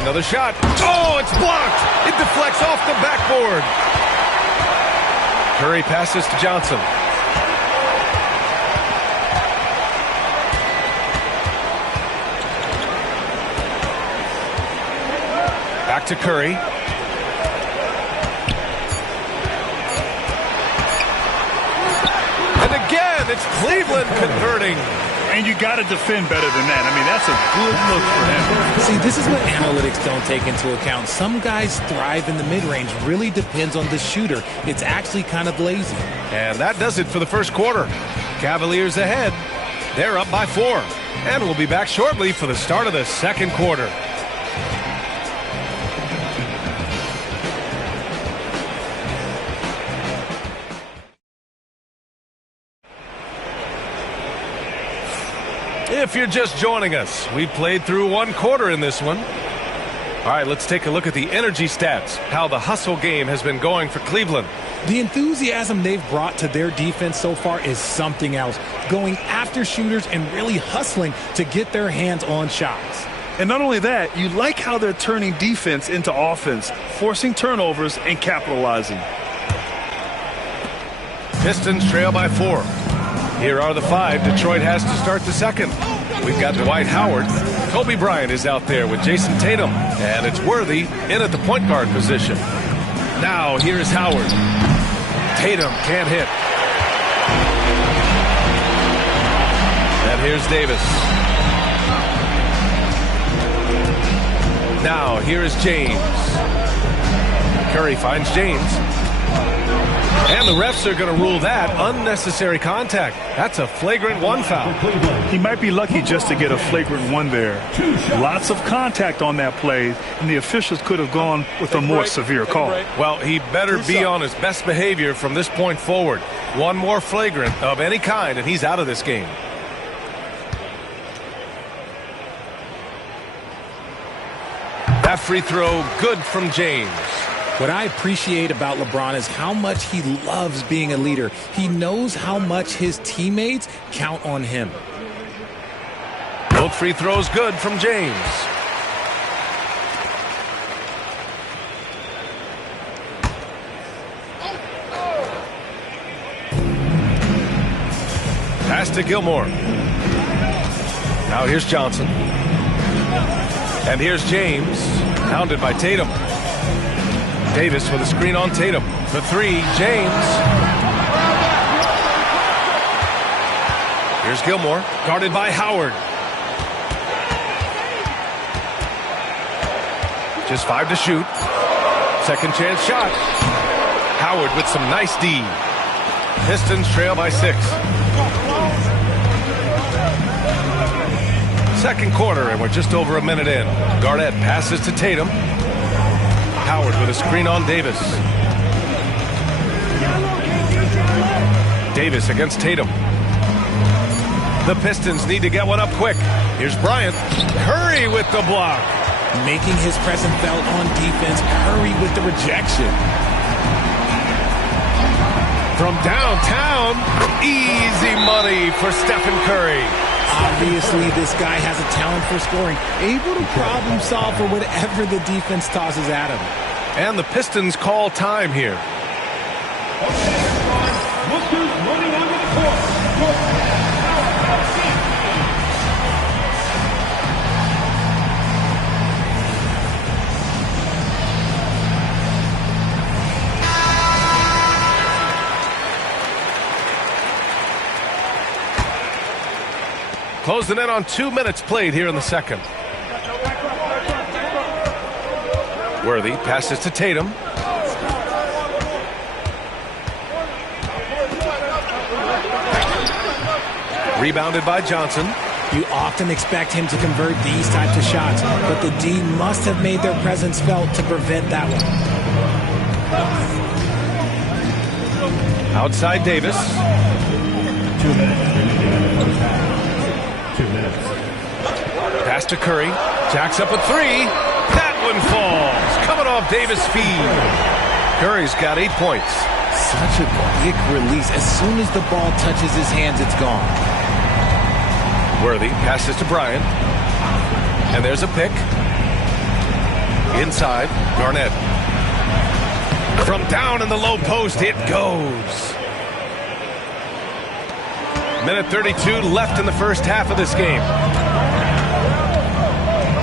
Another shot. Oh, it's blocked. It deflects off the backboard. Curry passes to Johnson. Back to Curry. And again, it's Cleveland converting. And you got to defend better than that. I mean, that's a good look for him. See, this is what analytics don't take into account. Some guys thrive in the mid-range. Really depends on the shooter. It's actually kind of lazy. And that does it for the first quarter. Cavaliers ahead. They're up by 4. And we'll be back shortly for the start of the second quarter. If you're just joining us, we played through one quarter in this one. All right, let's take a look at the energy stats, how the hustle game has been going for Cleveland. The enthusiasm they've brought to their defense so far is something else, going after shooters and really hustling to get their hands on shots. And not only that, you like how they're turning defense into offense, forcing turnovers and capitalizing. Pistons trail by 4. Here are the 5 Detroit has to start the second. We've got Dwight Howard. Kobe Bryant is out there with Jason Tatum. And it's Worthy in at the point guard position. Now here's Howard. Tatum can't hit. And here's Davis. Now here is James. Curry finds James. And the refs are going to rule that unnecessary contact. That's a flagrant 1 foul. He might be lucky just to get a flagrant 1 there. Lots of contact on that play, and the officials could have gone with a more severe call. Well, he better be on his best behavior from this point forward. One more flagrant of any kind, and he's out of this game. That free throw good from James. What I appreciate about LeBron is how much he loves being a leader. He knows how much his teammates count on him. Both free throws good from James. Pass to Gilmore. Now here's Johnson. And here's James, hounded by Tatum. Davis with a screen on Tatum. The 3, James. Here's Gilmore, guarded by Howard. Just 5 to shoot. Second chance shot. Howard with some nice D. Pistons trail by 6. Second quarter, and we're just over a minute in. Garnett passes to Tatum. Howard with a screen on Davis. Davis against Tatum. The Pistons need to get one up quick. Here's Bryant. Curry with the block. Making his presence felt on defense. Curry with the rejection. From downtown, easy money for Stephen Curry. Obviously, this guy has a talent for scoring, able to problem solve for whatever the defense tosses at him. And the Pistons call time here. Closing in on 2 minutes played here in the second. Worthy passes to Tatum. Rebounded by Johnson. You often expect him to convert these types of shots, but the D must have made their presence felt to prevent that one. Outside Davis. 2 minutes. Pass to Curry. Jacks up a 3. That one falls. Coming off Davis' feed. Curry's got 8 points. Such a quick release. As soon as the ball touches his hands, it's gone. Worthy passes to Bryant. And there's a pick. Inside, Garnett. From down in the low post, it goes. Minute 32 left in the first half of this game.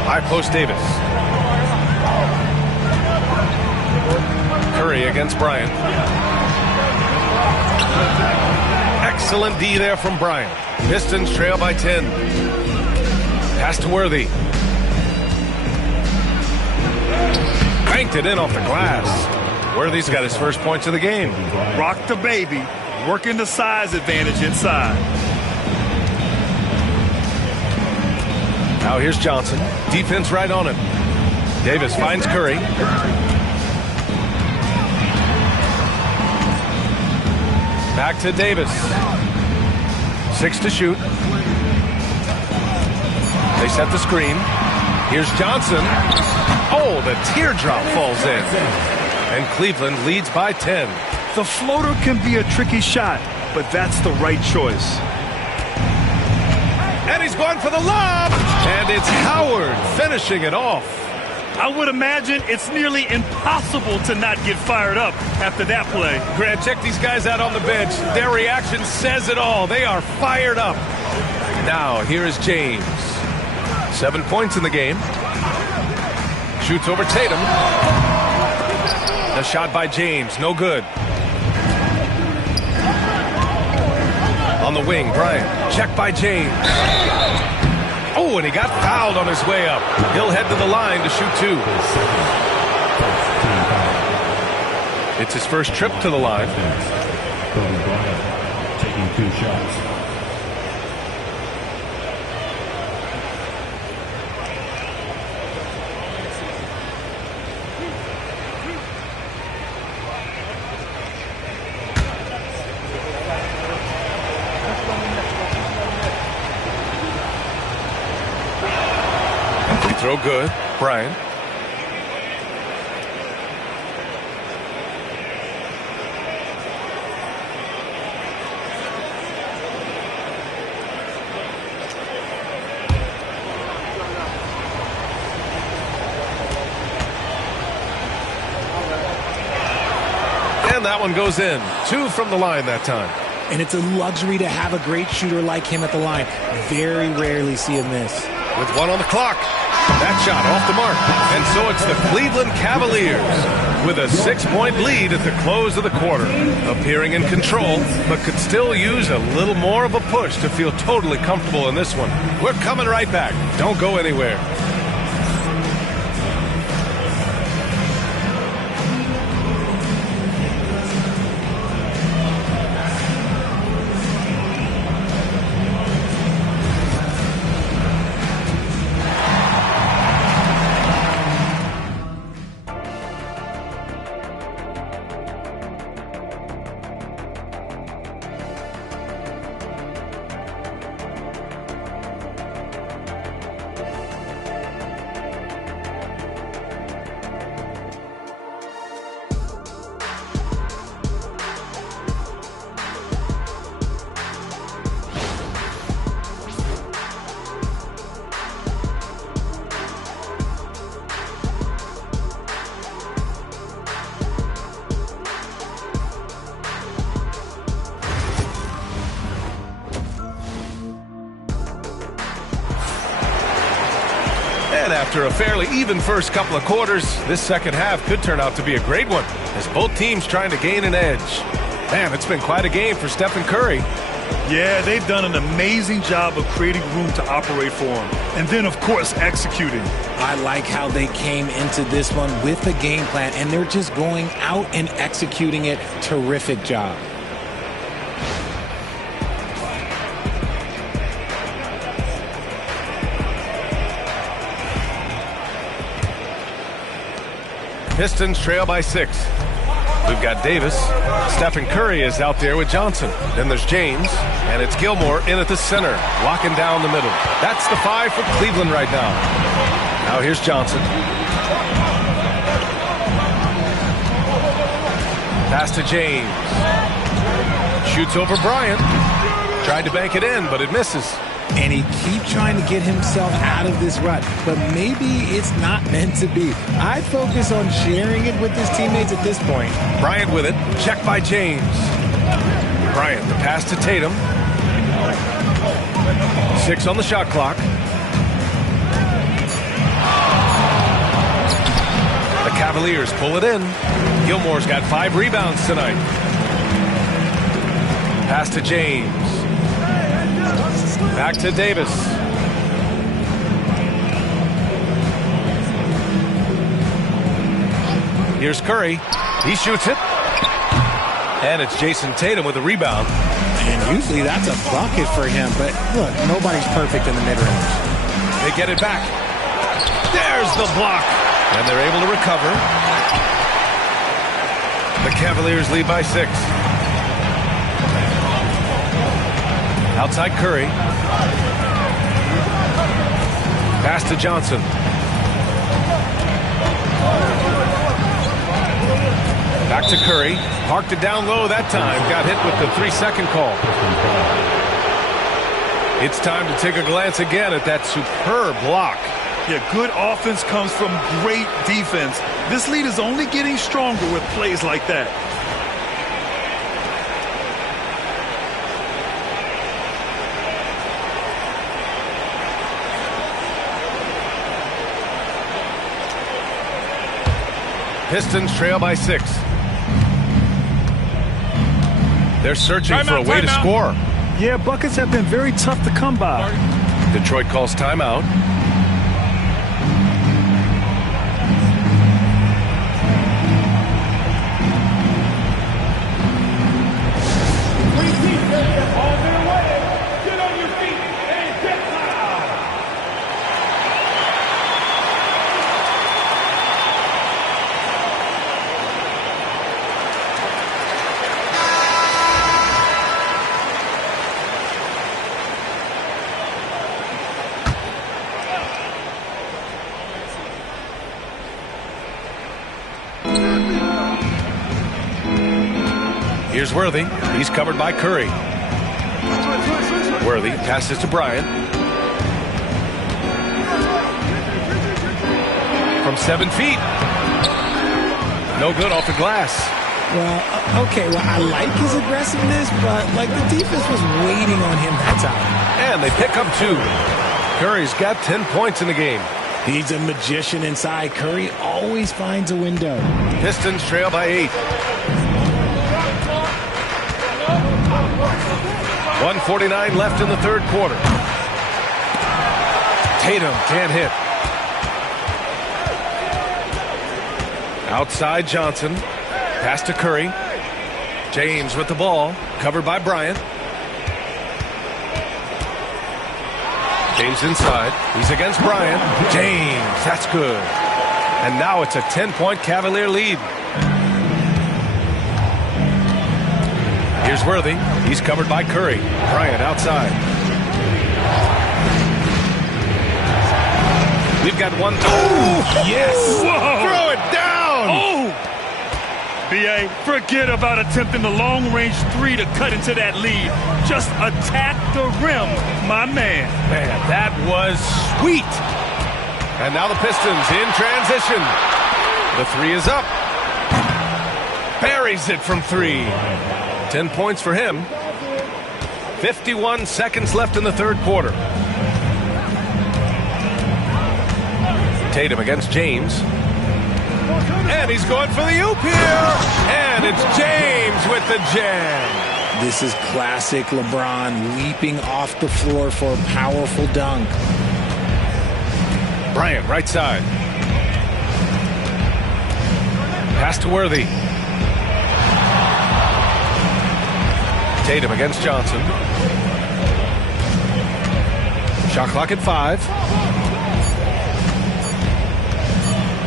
High post Davis. Curry against Bryant. Excellent D there from Bryant. Pistons trail by 10. Pass to Worthy. Banked it in off the glass. Worthy's got his first points of the game. Rock the baby. Working the size advantage inside. Now here's Johnson. Defense right on him. Davis finds Curry. Back to Davis. 6 to shoot. They set the screen. Here's Johnson. Oh, the teardrop falls in. And Cleveland leads by 10. The floater can be a tricky shot, but that's the right choice. And he's going for the lob. And it's Howard finishing it off. I would imagine it's nearly impossible to not get fired up after that play. Grant, check these guys out on the bench. Their reaction says it all. They are fired up. Now, here is James. 7 points in the game. Shoots over Tatum. The shot by James, no good. On the wing, Bryant. Check by James. Oh, and he got fouled on his way up. He'll head to the line to shoot 2. It's his first trip to the line. Kobe Bryant taking 2 shots. Throw good. Bryant. And that one goes in. 2 from the line that time. And it's a luxury to have a great shooter like him at the line. Very rarely see him miss. With 1 on the clock. That shot off the mark. And so it's the Cleveland Cavaliers with a 6-point lead at the close of the quarter. Appearing in control, but could still use a little more of a push to feel totally comfortable in this one. We're coming right back. Don't go anywhere. And after a fairly even first couple of quarters, this second half could turn out to be a great one as both teams trying to gain an edge. Man, it's been quite a game for Stephen Curry. Yeah, they've done an amazing job of creating room to operate for him. And then, of course, executing. I like how they came into this one with a game plan, and they're just going out and executing it. Terrific job. Pistons trail by 6. We've got Davis. Stephen Curry is out there with Johnson. Then there's James, and it's Gilmore in at the center, locking down the middle. That's the 5 for Cleveland right now. Now here's Johnson. Pass to James. Shoots over Bryant. Tried to bank it in, but it misses. And he keeps trying to get himself out of this rut, but maybe it's not meant to be. I focus on sharing it with his teammates at this point. Bryant with it. Check by James. Bryant, the pass to Tatum. 6 on the shot clock. The Cavaliers pull it in. Gilmore's got 5 rebounds tonight. Pass to James. Back to Davis. Here's Curry. He shoots it. And it's Jason Tatum with a rebound. And usually that's a bucket for him. But look, nobody's perfect in the mid-range. They get it back. There's the block. And they're able to recover. The Cavaliers lead by 6. Outside Curry. Pass to Johnson. Back to Curry. Parked it down low that time. Got hit with the 3-second call. It's time to take a glance again at that superb block. Yeah, good offense comes from great defense. This lead is only getting stronger with plays like that. Pistons trail by 6. They're searching for a way to score. Yeah, buckets have been very tough to come by. Detroit calls timeout. Here's Worthy. He's covered by Curry. Worthy passes to Bryant. From 7 feet. No good off the glass. Well, okay, I like his aggressiveness, but like the defense was waiting on him that time. And they pick up 2. Curry's got 10 points in the game. He's a magician inside. Curry always finds a window. Pistons trail by 8. 1:49 left in the third quarter. Tatum can't hit. Outside Johnson. Pass to Curry. James with the ball. Covered by Bryant. James inside. He's against Bryant. James, that's good. And now it's a 10-point Cavalier lead. Here's Worthy. He's covered by Curry. Bryant outside. We've got one. Oh, yes. Whoa. Throw it down. Oh. B.A., forget about attempting the long-range 3 to cut into that lead. Just attack the rim, my man. Man, that was sweet. And now the Pistons in transition. The 3 is up. Buries it from 3. 10 points for him. 51 seconds left in the third quarter. Tatum against James. And he's going for the oop here. And it's James with the jam. This is classic LeBron leaping off the floor for a powerful dunk. Bryant, right side. Pass to Worthy. Tatum against Johnson. Shot clock at 5.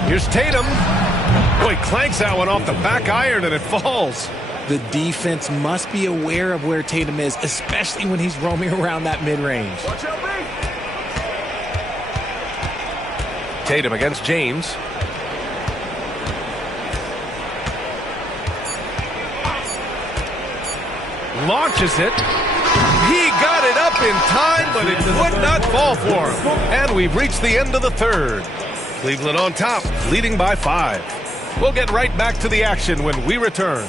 Here's Tatum. Boy, clanks that one off the back iron and it falls. The defense must be aware of where Tatum is, especially when he's roaming around that mid-range. Tatum against James. Launches it. He got it up in time, but it would not fall for him. And we've reached the end of the third. Cleveland on top, leading by 5. We'll get right back to the action when we return.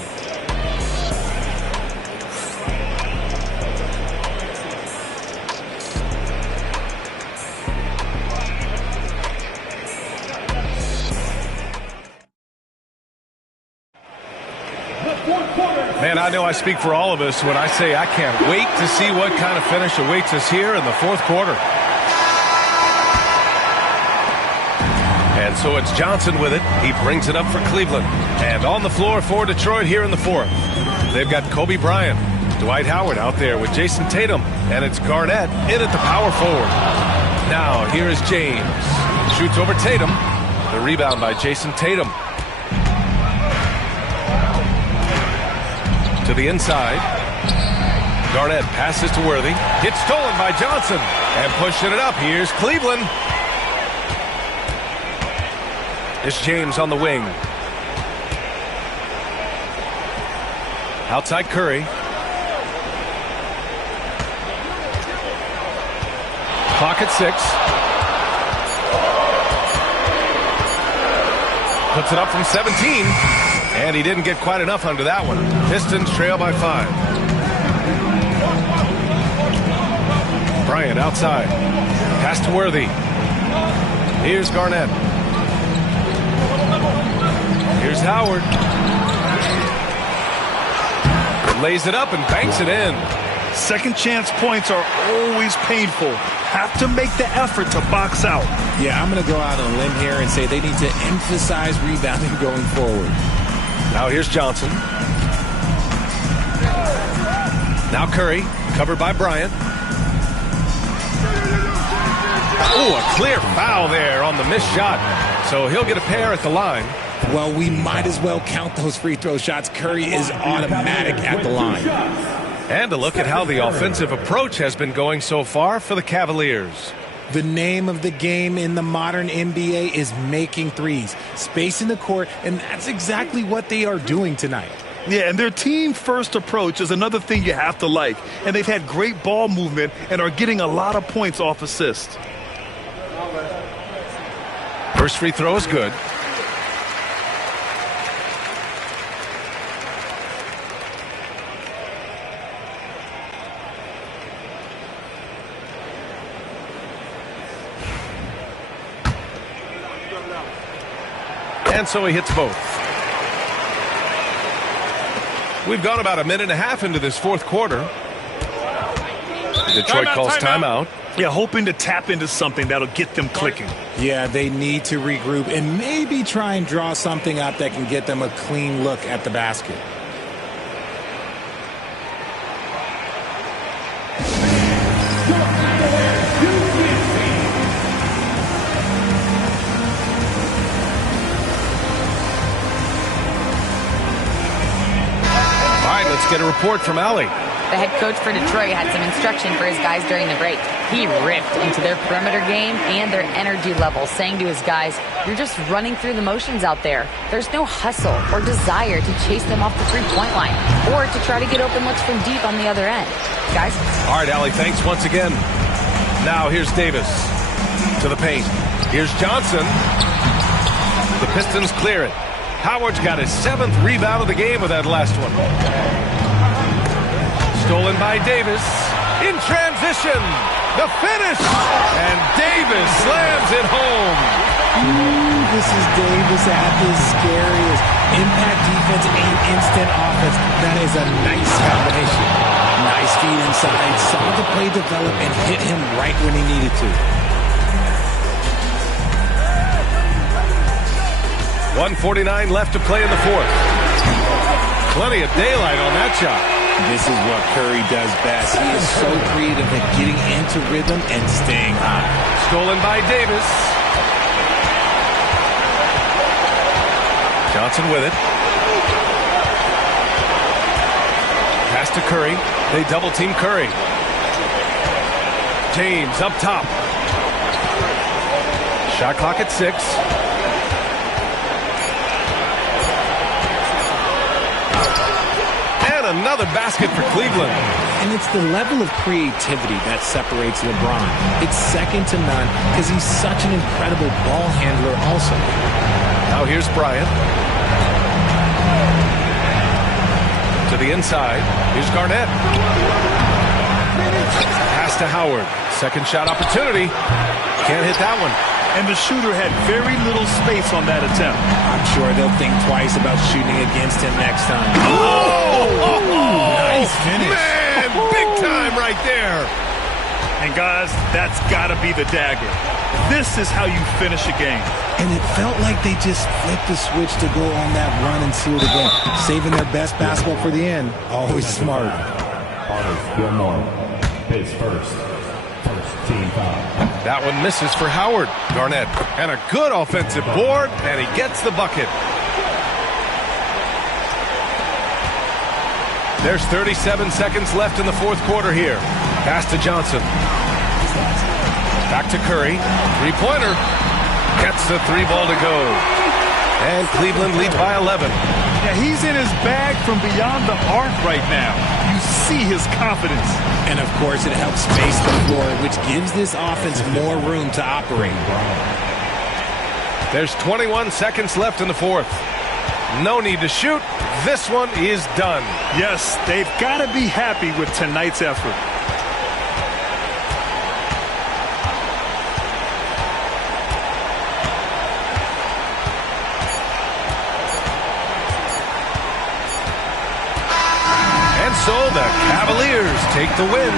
Man, I know I speak for all of us when I say I can't wait to see what kind of finish awaits us here in the fourth quarter. And so it's Johnson with it. He brings it up for Cleveland. And on the floor for Detroit here in the fourth. They've got Kobe Bryant, Dwight Howard out there with Jason Tatum. And it's Garnett in at the power forward. Now here is James. Shoots over Tatum. The rebound by Jason Tatum. To the inside. Garnett passes to Worthy. Gets stolen by Johnson. And pushing it up. Here's Cleveland. It's James on the wing. Outside Curry. Clock at 6. Puts it up from 17. And he didn't get quite enough under that one. Pistons trail by 5. Bryant outside. Pass to Worthy. Here's Garnett. Here's Howard. Lays it up and banks it in. Second chance points are always painful. Have to make the effort to box out. Yeah, I'm going to go out on a limb here and say they need to emphasize rebounding going forward. Now here's Johnson. Now Curry, covered by Bryant. Oh, a clear foul there on the missed shot. So he'll get a pair at the line. Well, we might as well count those free throw shots. Curry is automatic at the line. And a look at how the offensive approach has been going so far for the Cavaliers. The name of the game in the modern NBA is making threes, spacing the court, and that's exactly what they are doing tonight. Yeah, and their team-first approach is another thing you have to like. And they've had great ball movement and are getting a lot of points off assists. First free throw is good. And so he hits both. We've gone about a minute and a half into this fourth quarter. Detroit calls timeout. Yeah, hoping to tap into something that'll get them clicking. Yeah, they need to regroup and maybe try and draw something up that can get them a clean look at the basket. Get a report from Allie. The head coach for Detroit had some instruction for his guys during the break. He ripped into their perimeter game and their energy level, saying to his guys, "You're just running through the motions out there. There's no hustle or desire to chase them off the three-point line or to try to get open looks from deep on the other end." Guys? All right, Allie, thanks once again. Now here's Davis to the paint. Here's Johnson. The Pistons clear it. Howard's got his 7th rebound of the game with that last one. Stolen by Davis. In transition. The finish. And Davis slams it home. Ooh, this is Davis at his scariest. Impact defense and instant offense. That is a nice combination. Nice feed inside. Saw the play develop and hit him right when he needed to. 1:49 left to play in the fourth. Plenty of daylight on that shot. This is what Curry does best. He is so creative at getting into rhythm and staying high. Stolen by Davis. Johnson with it. Pass to Curry. They double team Curry. James up top. Shot clock at 6. Another basket for Cleveland. And it's the level of creativity that separates LeBron. It's second to none because he's such an incredible ball handler also. Now here's Bryant. To the inside. Here's Garnett. Pass to Howard. Second shot opportunity. Can't hit that one. And the shooter had very little space on that attempt. I'm sure they'll think twice about shooting against him next time. Nice finish. Man, big time right there. And guys, that's got to be the dagger. This is how you finish a game. And it felt like they just flipped the switch to go on that run and seal the game. Saving their best basketball for the end. Always smart. That one misses for Howard. Garnett. And a good offensive board, and he gets the bucket. There's 37 seconds left in the fourth quarter here. Pass to Johnson. Back to Curry. Three-pointer. Gets the 3 ball to go. And Cleveland lead by 11. Yeah, he's in his bag from beyond the arc right now. You see his confidence. And, of course, it helps space the floor, which gives this offense more room to operate. There's 21 seconds left in the fourth. No need to shoot. This one is done. Yes, they've got to be happy with tonight's effort. And so the Cavaliers take the win.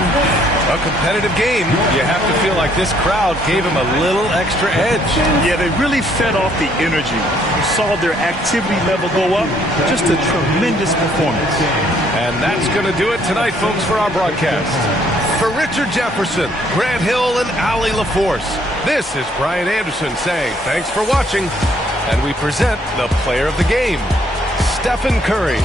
A competitive game. You have to feel like this crowd gave them a little extra edge. Yeah, they really fed off the energy. You saw their activity level go up. Just a tremendous performance. And that's going to do it tonight, folks, for our broadcast. For Richard Jefferson, Grant Hill, and Allie LaForce, this is Brian Anderson saying thanks for watching. And we present the player of the game, Stephen Curry.